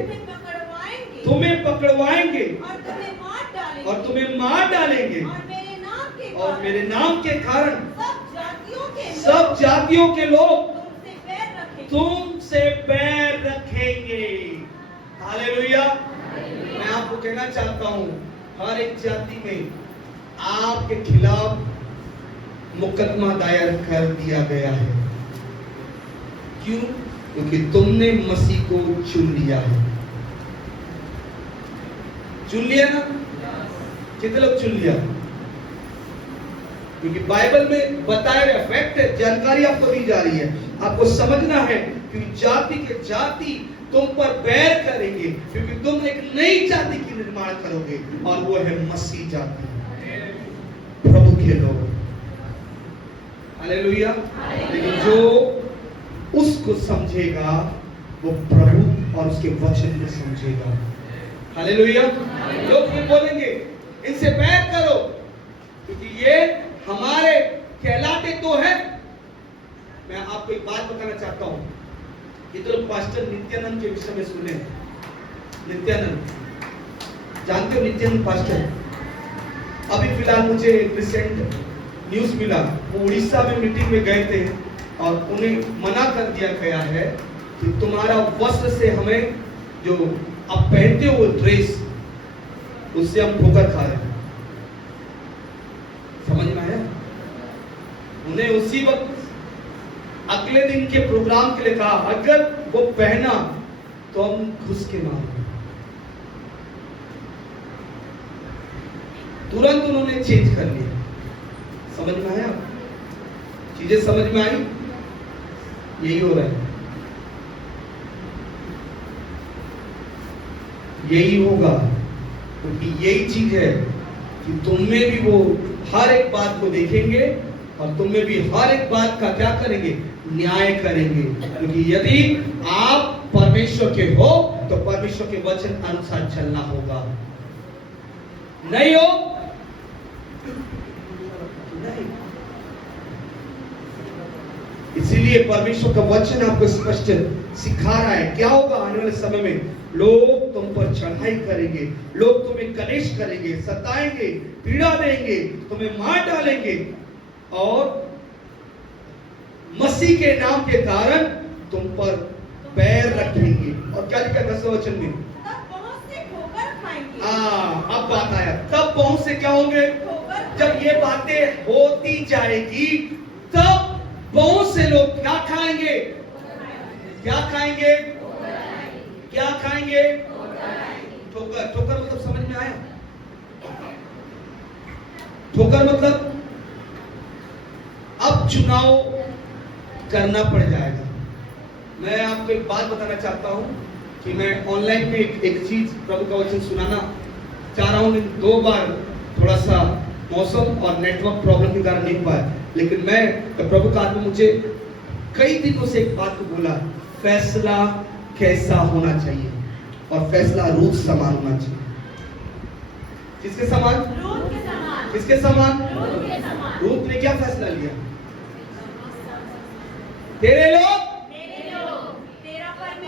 तुम्हें पकड़वाएंगे और तुम्हें मार डालेंगे, और तुम्हें मार डालेंगे, और मेरे नाम के कारण सब जातियों के लोग तुमसे बैर रखेंगे। हालेलुया। मैं आपको कहना चाहता हूं, हर एक जाति में आपके खिलाफ मुकदमा दायर कर दिया गया है। क्यों? क्योंकि तुमने मसीह को चुन लिया है। चुन लिया ना? कितने लोग चुन लिया? क्योंकि बाइबल में बताया गया फैक्ट है, जानकारी आपको दी जा रही है। आपको समझना है कि जाति के जाति तुम पर बैर करेंगे, क्योंकि तुम एक नई जाति की निर्माण करोगे, और वो है मसीह जाति, प्रभु के लोग। हालेलुया। लेकिन जो उसको समझेगा वो प्रभु और उसके वचन को समझेगा। हालेलुया। लोग फिर बोलेंगे इनसे बैर करो, क्योंकि ये हमारे कहलाते तो है। मैं आपको एक बात बताना चाहता हूं, ये तो पास्टर नित्यानंद के विषय में सुने। नित्यानंद, जानते हो नित्यानंद पास्टर? अभी फिलहाल मुझे रिसेंट न्यूज मिला, वो उड़ीसा में मीटिंग में गए थे और उन्हें मना कर दिया गया है कि तुम्हारा वस्त्र से हमें, जो आप पहनते हो ड्रेस, उससे हम ठोकर खा रहे हैं। समझ में आया? उन्हें उसी वक्त अगले दिन के प्रोग्राम के लिए कहा, अगर वो पहना तो हम घुस के मारेंगे। तुरंत उन्होंने चेंज कर लिया। समझ में आया? चीजें समझ में आई? यही हो रहा है, यही होगा, क्योंकि यही चीज है कि तुम में भी वो हर एक बात को देखेंगे और तुम में भी हर एक बात का क्या करेंगे? न्याय करेंगे। क्योंकि यदि आप परमेश्वर के हो तो परमेश्वर के वचन अनुसार चलना होगा। नहीं हो नहीं। इसीलिए परमेश्वर का वचन आपको स्पष्ट सिखा रहा है क्या होगा आने वाले समय में। लोग तुम पर चढ़ाई करेंगे, लोग तुम्हें कलेश करेंगे, सताएंगे, पीड़ा देंगे, तुम्हें मार डालेंगे, और मसीह के नाम के कारण तुम पर पैर रखेंगे। और क्या लिखा 10वें वचन में? तब बहुत से ठोकर खाएंगे। अब बात आया, तब बहुत से क्या होंगे? जब ये बातें होती जाएगी तब बहुत से लोग क्या खाएंगे? क्या खाएंगे? क्या खाएंगे? ठोकर। ठोकर मतलब समझ में आया? ठोकर मतलब अब चुनाव करना पड़ जाएगा। मैं आपको एक बात बताना चाहता हूं कि मैं ऑनलाइन में एक चीज प्रभु का वचन सुनाना चाह रहा हूं। 2 बार थोड़ा सा मौसम और नेटवर्क प्रॉब्लम के कारण नहीं पाया, लेकिन मैं प्रभु का आत्मा मुझे कई दिनों से एक बात को बोला, फैसला कैसा होना चाहिए, और फैसला रूथ समान होना चाहिए। किसके समान? रूथ के समान। किसके समान? रूथ के समान। रूथ ने क्या फैसला लिया? तेरे लोग,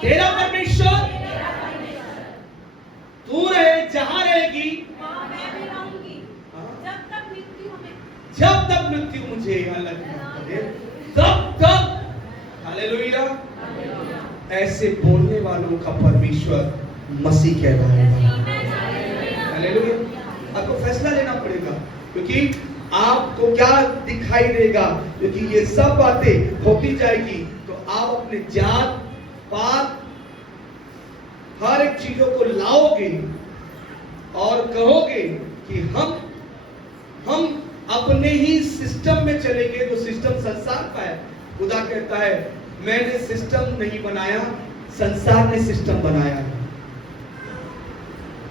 तेरा परमेश्वर, तू रहे जहां रहेगी, मैं भी रहूंगी, जब तक मृत्यु मुझे अलग न करे, तब तक। हालेलुया। ऐसे बोलने वालों का परमेश्वर मसीह कहलाएगा। हालेलुया। आपको फैसला लेना पड़ेगा, क्योंकि आपको क्या दिखाई देगा? क्योंकि ये सब बातें होती जाएगी तो आप अपने जात पात हर एक चीजों को लाओगे और कहोगे कि हम अपने ही सिस्टम में चलेंगे। जो सिस्टम संसार का है, खुदा कहता है मैंने सिस्टम नहीं बनाया, संसार ने सिस्टम बनाया।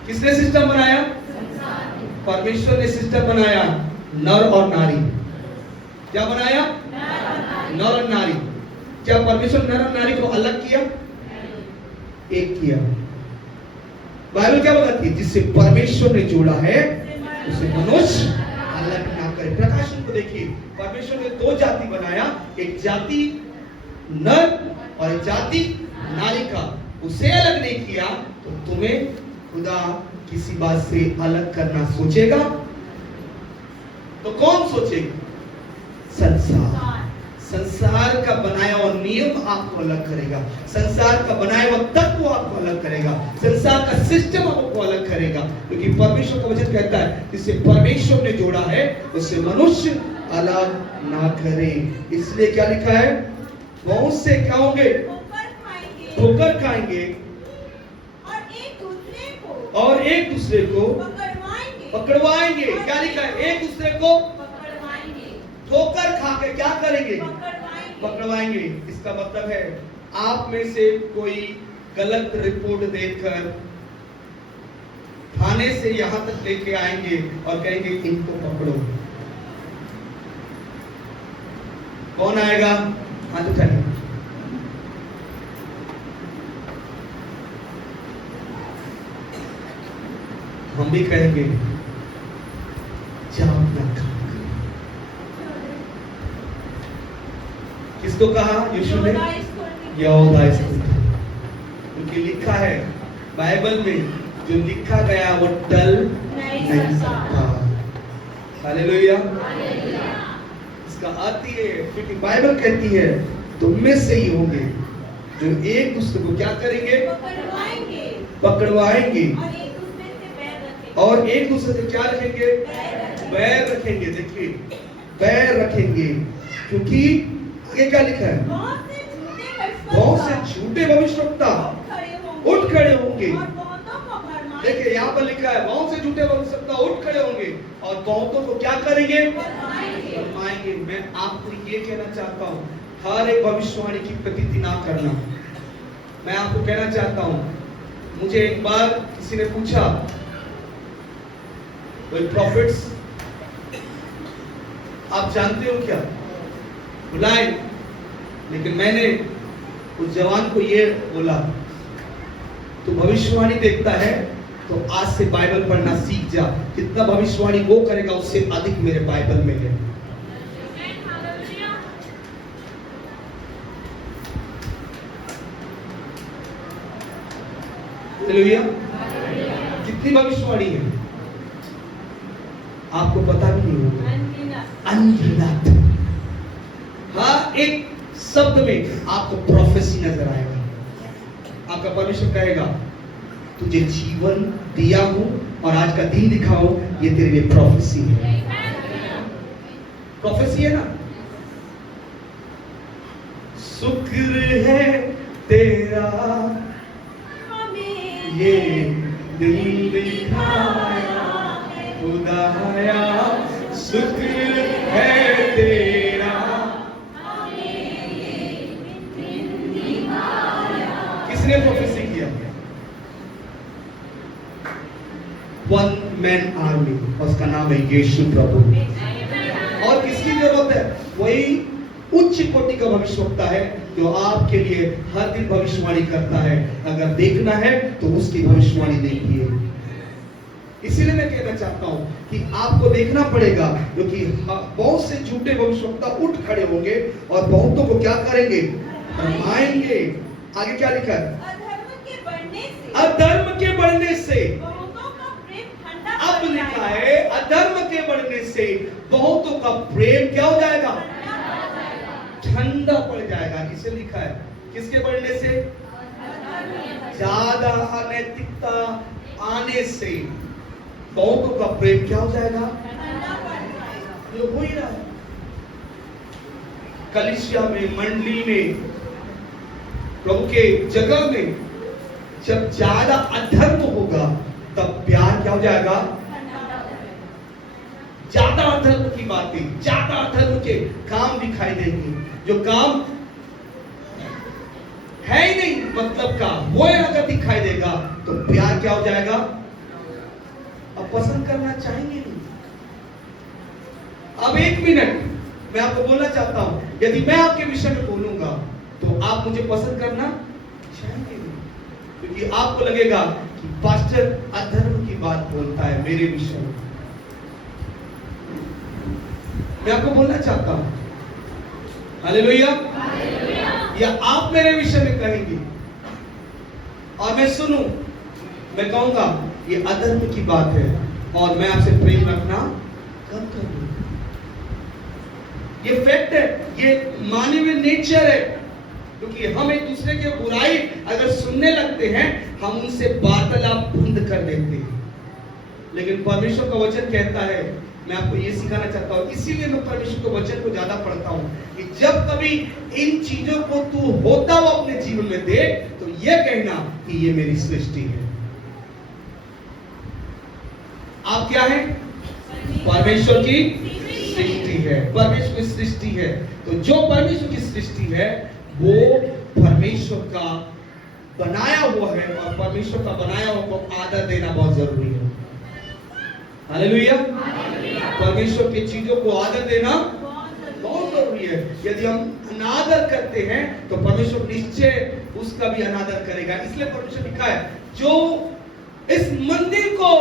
किसने सिस्टम बनाया? परमेश्वर ने सिस्टम बनाया, नर और नारी। क्या बनाया? नर और नारी। क्या परमेश्वर नर और नारी को अलग किया? एक किया। बाइबल क्या बताती है? जिससे परमेश्वर ने जोड़ा है उसे मनुष्य अलग ना करे। प्रकाशन को देखिए, परमेश्वर ने दो जाति बनाया, एक जाति नर और एक जाति नारी का, उसे अलग नहीं किया। तो तुम्हें खुदा किसी बात से अलग करना सोचेगा तो कौन सोचेगा? संसार। संसार का बनाया हुआ नियम आपको अलग करेगा, संसार का बनाया हुआ तत्व आपको अलग करेगा, संसार का सिस्टम आपको अलग करेगा। क्योंकि परमेश्वर का वचन कहता है जिससे परमेश्वर ने जोड़ा है उससे मनुष्य अलग ना करे। इसलिए क्या लिखा है? बहुत से क्या होंगे? ठोकर खाएंगे और एक दूसरे को पकड़वाएंगे। क्या लिखा है? एक दूसरे को ठोकर खा के क्या करेंगे? पकड़वाएंगे। इसका मतलब है आप में से कोई गलत रिपोर्ट देकर थाने से यहां तक लेके आएंगे और कहेंगे इनको पकड़ो। कौन आएगा? हाथ उठाइए। हम भी कहेंगे जाओ अपना काम करो। किसको कहा? यीशु ने यहूदा स्कूल। क्योंकि लिखा है बाइबल में जो लिखा गया वो टल नहीं सकता। हालेलुया। इसका अर्थ ये है क्योंकि बाइबल कहती है तुम में से ही होंगे जो एक दूसरे को क्या करेंगे? पकड़वाएंगे और एक दूसरे से क्या रखेंगे? बैर रखेंगे। देखिए बैर रखेंगे क्योंकि आगे क्या लिखा है? बहुत से झूठे भविष्यवक्ता उठ खड़े होंगे। देखिए यहाँ पर लिखा है बहुत से झूठे भविष्यवक्ता उठ खड़े होंगे और बहुतों को क्या करेंगे? फरमाएंगे। मैं आपको ये कहना चाहता हूँ हर एक भविष्यवाणी की प्रतीति ना करना। मैं आपको कहना चाहता हूँ मुझे एक बार किसी ने पूछा कोई प्रॉफिट्स आप जानते हो क्या? बुलाए, लेकिन मैंने उस जवान को ये बोला तो भविष्यवाणी देखता है तो आज से बाइबल पढ़ना सीख जा। जितना भविष्यवाणी वो करेगा उससे अधिक मेरे बाइबल में है। हालेलुया। कितनी भविष्यवाणी है आपको पता भी नहीं होगा, अनगिनत। हाँ, एक शब्द में आपको प्रोफेसी नजर आएगा। आपका परमेश्वर कहेगा तुझे जीवन दिया हूं और आज का दिन दिखाऊं, ये तेरे लिए प्रोफेसी है। प्रोफेसी है ना? शुक्र है तेरा ये दिन दिखाया खुदाया, शुक्र है तेरा। किसने प्रोफेसी किया? वन मैन आर्मी, उसका नाम है यीशु प्रभु। और किसकी जरूरत है? वही उच्च कोटि का भविष्यवक्ता है जो आपके लिए हर दिन भविष्यवाणी करता है। अगर देखना है तो उसकी भविष्यवाणी देखिए। इसीलिए मैं कहना चाहता हूं कि आपको देखना पड़ेगा क्योंकि बहुत से झूठे भविष्यवक्ता उठ खड़े होंगे और बहुतों को क्या करेंगे? फरमाएंगे। आगे क्या लिखा है? अधर्म के बढ़ने से अब लिखा है अधर्म के बढ़ने से बहुतों का प्रेम क्या हो जाएगा? ठंडा पड़ जाएगा। इसे लिखा है किसके बढ़ने से? ज्यादा अनैतिकता आने से बहुतों का प्रेम क्या हो जाएगा? ये हो ही रहा है। कलीसिया में, मंडली में, प्रभु के जगह में जब ज्यादा अधर्म होगा तब प्यार क्या हो जाएगा? ज्यादा अधर्म की बातें, ज्यादा अधर्म के काम दिखाई देंगे। जो काम है ही नहीं मतलब का वो अगर दिखाई देगा तो प्यार क्या हो जाएगा? अब पसंद करना चाहेंगे नहीं। अब एक मिनट मैं आपको बोलना चाहता हूं, यदि मैं आपके विषय में बोलूंगा तो आप मुझे पसंद करना चाहेंगे नहीं, क्योंकि आपको लगेगा कि पास्टर अधर्म की बात बोलता है मेरे विषय में। मैं आपको बोलना चाहता हूं, हालेलुया, या आप मेरे विषय में कहेंगे और मैं सुनूं, मैं कहूंगा ये अधर्म की बात है और मैं आपसे प्रेम रखना कम कर दूं। ये फैक्ट है, ये मानवीय नेचर है, क्योंकि हम एक दूसरे के बुराई अगर सुनने लगते हैं हम उनसे वार्तालाप बंद कर देते हैं। लेकिन परमेश्वर का वचन कहता है, मैं आपको ये सिखाना चाहता हूं, इसीलिए मैं परमेश्वर के वचन को ज्यादा पढ़ता हूं कि जब कभी इन चीजों को तू होता हुआ अपने जीवन में देख तो ये कहना कि ये मेरी सृष्टि है। आप क्या है? परमेश्वर की सृष्टि है, परमेश्वर की सृष्टि है। तो जो परमेश्वर की सृष्टि है वो परमेश्वर का बनाया हुआ है और परमेश्वर का बनाया हुआ को आदर देना बहुत जरूरी है। हालेलुया, परमेश्वर की चीजों को आदर देना बहुत जरूरी है। यदि हम अनादर करते हैं तो परमेश्वर निश्चय उसका भी अनादर करेगा। इसलिए परमेश्वर लिखा है, जो इस मंदिर को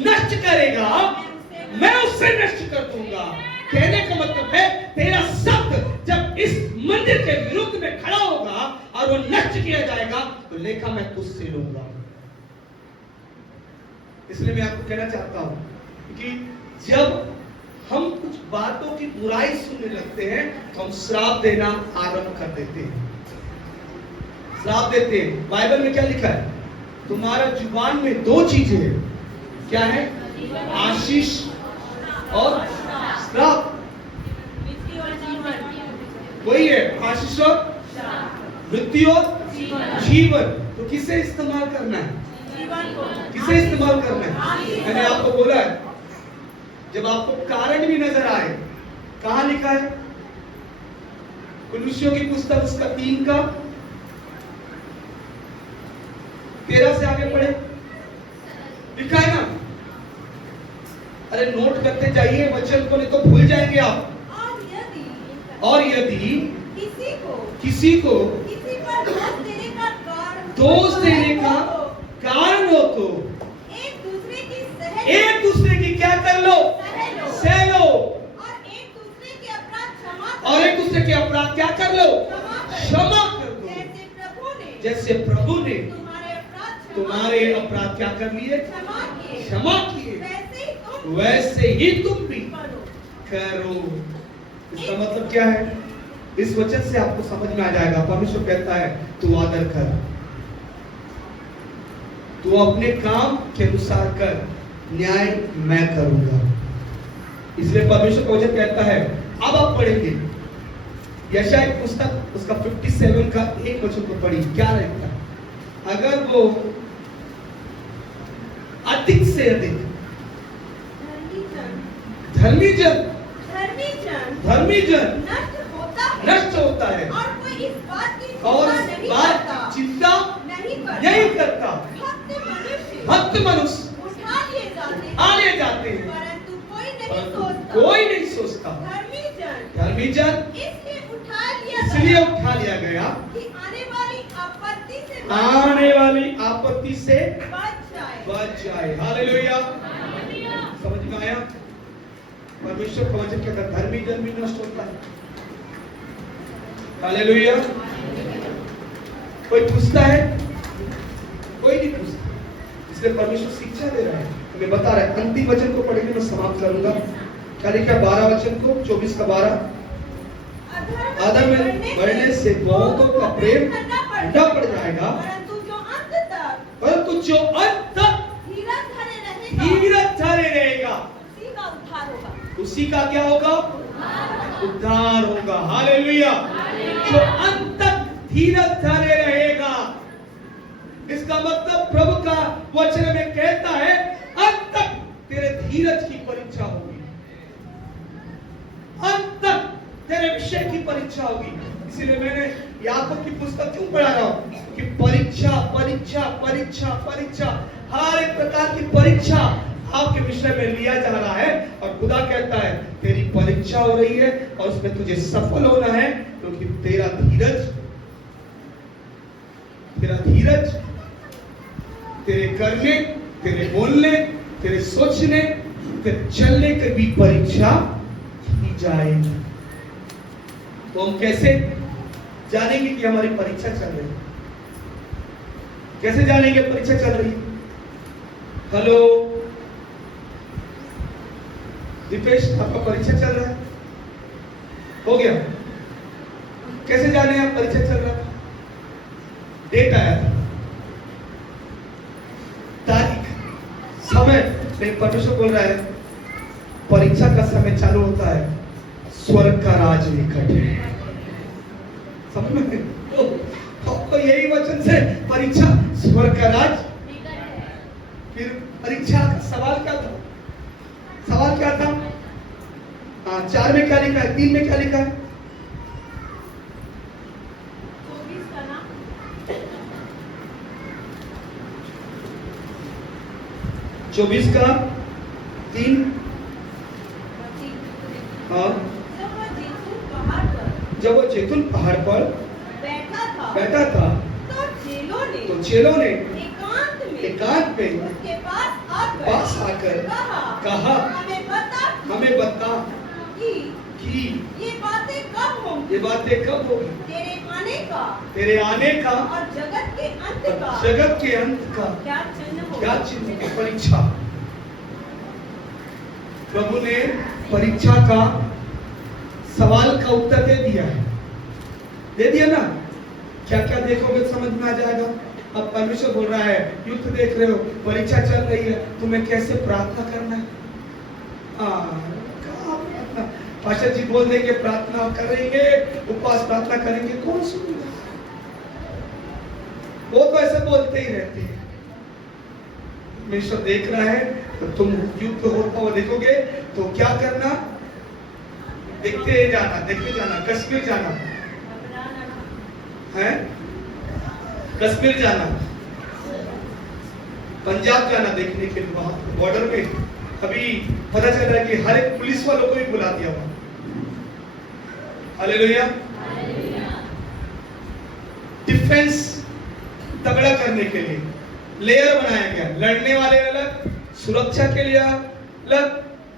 नष्ट करेगा मैं उससे नष्ट कर दूंगा। कहने का मतलब है, तेरा शब्द जब इस मंदिर के विरुद्ध में खड़ा होगा और वो नष्ट किया जाएगा तो लेखा मैं तुझसे लूंगा। इसलिए मैं आपको कहना चाहता हूं कि जब हम कुछ बातों की बुराई सुनने लगते हैं तो हम श्राप देना आरंभ कर देते हैं, श्राप देते हैं। बाइबल में क्या लिखा है? तुम्हारा जुबान में दो चीजें हैं, क्या है? आशीष और श्राप। वही है, आशीष और मृत्यु और जीवन। तो किसे इस्तेमाल करना है? किसे इस्तेमाल करना है? मैंने आपको बोला है, जब आपको कारण भी नजर आए, कहां लिखा है? कुलुस्सियों की पुस्तक उसका 3 का 13 से आगे पढ़े, लिखा है ना? अरे नोट करते जाइए वचन को, नहीं तो भूल जाएंगे आप। और यदि किसी को किसी पर दोष देने का कारण हो तो एक दूसरे की क्या कर लो? सह लो। और एक दूसरे के अपराध क्या कर लो? क्षमा कर दो। जैसे प्रभु ने तुम्हारे अपराध क्या कर लिए? क्षमा किए, वैसे ही तुम भी करो। इसका मतलब क्या है? इस वचन से आपको समझ में आ जाएगा। परमेश्वर कहता है, तू आदर कर, तू अपने काम के अनुसार कर, न्याय मैं करूंगा। इसलिए परमेश्वर का वचन कहता है, अब आप पढ़ेंगे यशायाह की पुस्तक उसका 57 का 1 वचन को पढ़िए, क्या रहता है? अगर वो अधिक से अधिक धर्मी जन नष्ट होता है और कोई इस बात की चिंता नहीं करता। भक्त मनुष्य उठा लिए जाते हैं, परंतु कोई नहीं सोचता। धर्मी जन इसलिए उठा लिया गया कि आने वाली आपत्ति से बच जाए। हालेलुया, समझ में आया? परमेश्वर का वचन कहता है, धर्मी जन भी नष्ट होता है। हालेलुया। कोई पूछता है? कोई नहीं पूछता। इसलिए परमेश्वर शिक्षा दे रहा है, हमें बता रहा है। अंतिम वचन को पढ़ेंगे, मैं समाप्त करूंगा। क्या लिखा? 12 वचन को, 24 का 12। अधर्म में बढ़ने से बहुतों का प्रेम ठंडा पड़ जाएगा, परंतु जो अंत तक धीरज धरे रहेगा उसी का क्या होगा? उद्धार होगा। हालेलुया। जो अंत तक धीरज धरे रहेगा, इसका मतलब प्रभु का वचन में कहता है, अंत तक तेरे धीरज की परीक्षा होगी, अंत तक तेरे विषय की परीक्षा होगी। इसीलिए मैंने याकूब की पुस्तक क्यों पढ़ा रहा हूं कि परीक्षा परीक्षा परीक्षा परीक्षा, हर एक प्रकार की परीक्षा आपके विषय में लिया जा रहा है और खुदा कहता है तेरी परीक्षा हो रही है और उसमें तुझे सफल होना है, क्योंकि तेरा धीरज तेरे करने, तेरे बोलने, तेरे सोचने, तेरे चलने की भी परीक्षा की जाएगी। तो हम कैसे जानेंगे कि हमारी परीक्षा चल रही है? कैसे जानेंगे परीक्षा चल रही है? हेलो दीपेश, आपका परीक्षा चल रहा है? हो गया? कैसे जाने आप परीक्षा चल रहा है? डेट आया था, तारीख, समय, लेकिन परमेश्वर बोल रहा है परीक्षा का समय चालू होता है, स्वर्ग का राज निकट है। समझ में? तो यही वचन से परीक्षा स्वर्ग का राज। फिर परीक्षा का सवाल क्या था? सवाल क्या था? 4 में क्या लिखा है? 3 में क्या लिखा है? 24 का 3 और जब वो जैतून पहाड़ पर बैठा था तो चेलों ने एकांत में उसके पास आकर कहा हमें बता कि ये बातें कब होंगी तेरे आने का और जगत के अंत का क्या क्या चिन्ह है? परीक्षा। प्रभु ने परीक्षा का सवाल का उत्तर दे दिया है, दे दिया ना? क्या क्या देखोगे समझ में आ जाएगा। अब परमेश्वर बोल रहा है युद्ध देख रहे हो, परीक्षा चल रही है, तुम्हें कैसे प्रार्थना करना है। पास्टर जी बोल देंगे प्रार्थना करेंगे, उपवास प्रार्थना करेंगे, कौन सुनेगा? वो तो ऐसे बोलते ही रहते हैं। परमेश्वर देख रहा है तो तुम युद्ध होता हुआ देखोगे तो क्या करना? देखते जाना, कश्मीर जाना है, कश्मीर जाना, पंजाब जाना देखने के लिए। वहां बॉर्डर में अभी पता चल रहा है कि हर एक पुलिस वालों को भी बुला दिया हुआ। हालेलुया। डिफेंस तगड़ा करने के लिए लेयर बनाया गया, लड़ने वाले अलग, सुरक्षा के लिए अलग,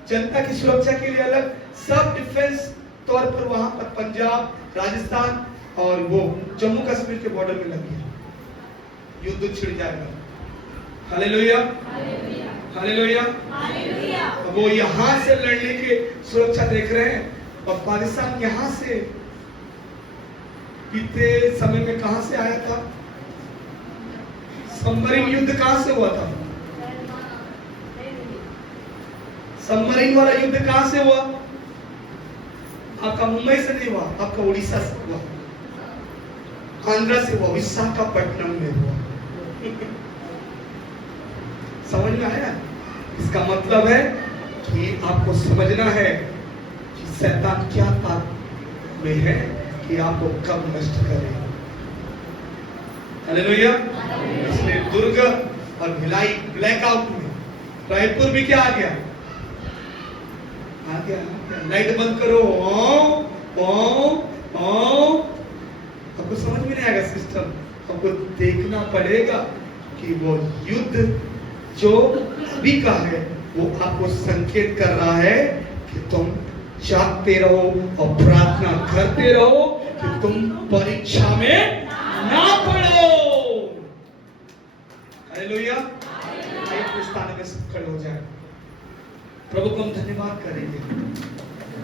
जनता की सुरक्षा के लिए अलग, सब डिफेंस तौर पर वहां पर पंजाब, राजस्थान और वो जम्मू कश्मीर के बॉर्डर में लगी है। युद्ध छिड़ जाएगा। Hallelujah, hallelujah. वो यहां से लड़ने के सुरक्षा देख रहे हैं और पाकिस्तान यहां से बीते समय में कहां से आया था? सबमरीन युद्ध कहां से हुआ था? सबमरीन वाला युद्ध कहां से हुआ? आपका मुंबई से नहीं हुआ, आपका उड़ीसा से हुआ, आंध्र से हुआ, विशाखापट्टनम में हुआ। समझ में आया? इसका मतलब है कि आपको समझना है कि शैतान क्या ताकत में है कि आपको कब नष्ट करे। हालेलुया। इसलिए दुर्ग और भिलाई ब्लैकआउट में रायपुर भी क्या आ गया? लाइट बंद करो, आपको समझ में नहीं आएगा सिस्टम। आपको देखना पड़ेगा कि वो युद्ध जो अभी का है वो आपको संकेत कर रहा है कि तुम जागते रहो और प्रार्थना करते रहो कि तुम परीक्षा में ना पड़ो। हालेलुया। एक स्थान में सब खड़े हो जाए। प्रभु को हम धन्यवाद करेंगे।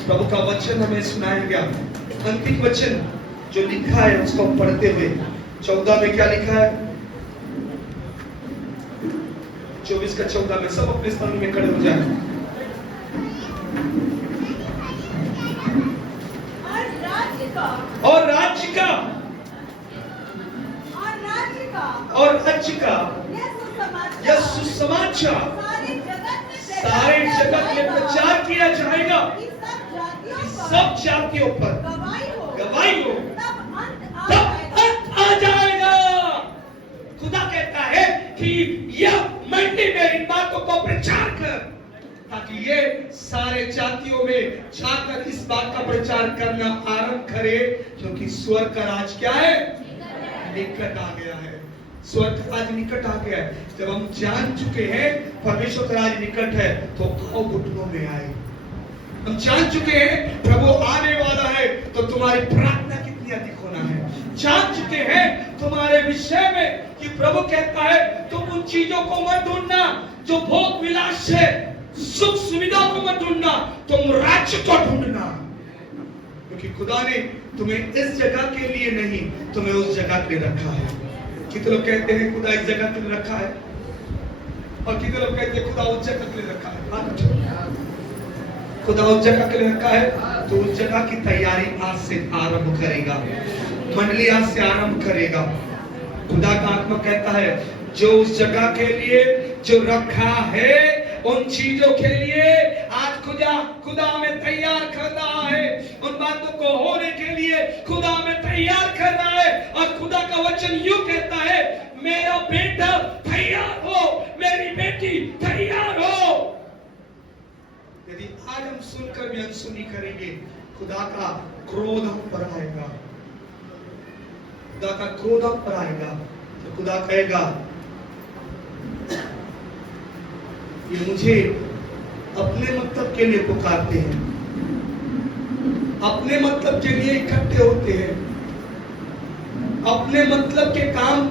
प्रभु का वचन हमें सुनाया गया, अंतिम वचन जो लिखा है उसको पढ़ते हुए 14 में क्या लिखा है? 24 का 14 में सब अपने स्थान में खड़े हो जाए। और राज्य का यह सुसमाचार सारे जगत में प्रचार किया जाएगा, सब जातियों पर गवाही हो, तब अंत आ जाएगा। खुदा कहता है कि यह मंडी मेरी बातों को प्रचार कर, ताकि ये सारे जातियों में जाकर इस बात का प्रचार करना आरंभ करे, क्योंकि स्वर्ग का राज क्या है? निकट आ गया है। स्वर्ग का राज निकट आ गया है। जब हम जान चुके हैं परमेश्वर का राज निकट है, तो आओ घुटनों में आए। हम जान चुके हैं प्रभु आने वाला है, तो तुम्हारी प्रार्थना कितनी अधिक होना है। जान चुके हैं तुम्हारे विषय में कि प्रभु कहता है तुम उन चीजों को मत ढूंढना जो भोग विलास है, सुख सुविधा को मत ढूंढना, तुम राज्य को ढूंढना, क्योंकि खुदा ने तुम्हें इस जगह के लिए नहीं, तुम्हें उस जगह के लिए रखा है। कितने लोग कहते हैं खुदा इस जगह के लिए रखा है, और कितने लोग कहते हैं खुदा उस जगह के लिए रखा है। खुदा उस जगह के लिए रखा है, तो उस जगह की तैयारी आज से आरंभ करेगा, मंडली आज से आरंभ करेगा। खुदा का आत्मा कहता है जो उस जगह के लिए जो रखा है, उन चीजों के लिए आज खुदा में तैयार कर रहा है। उन बातों को होने के लिए खुदा में तैयार कर रहा है। और खुदा का वचन यूं कहता है, मेरा बेटा तैयार हो, मेरी बेटी तैयार हो। यदि आज हम सुनकर भी अनसुनी करेंगे, खुदा का क्रोध हम पर आएगा, खुदा का क्रोध हम पर आएगा। तो खुदा कहेगा ये मुझे अपने मतलब के लिए पुकारते हैं, अपने मतलब के लिए इकट्ठे होते हैं, अपने मतलब के काम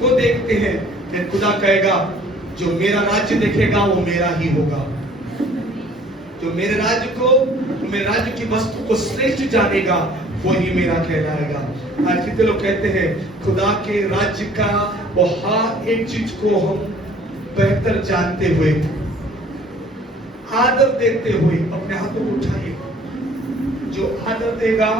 को देखते हैं। फिर खुदा कहेगा जो मेरा राज्य देखेगा वो मेरा ही होगा, जो मेरे राज्य की वस्तु को श्रेष्ठ जानेगा वो ही मेरा कहलाएगा। आज कितने लोग कहते हैं खुदा के राज्य का वो हर एक चीज को हम बेहतर जानते हुए, आदर देते हुए, अपने हाथों को उठाइए, जो आदर देगा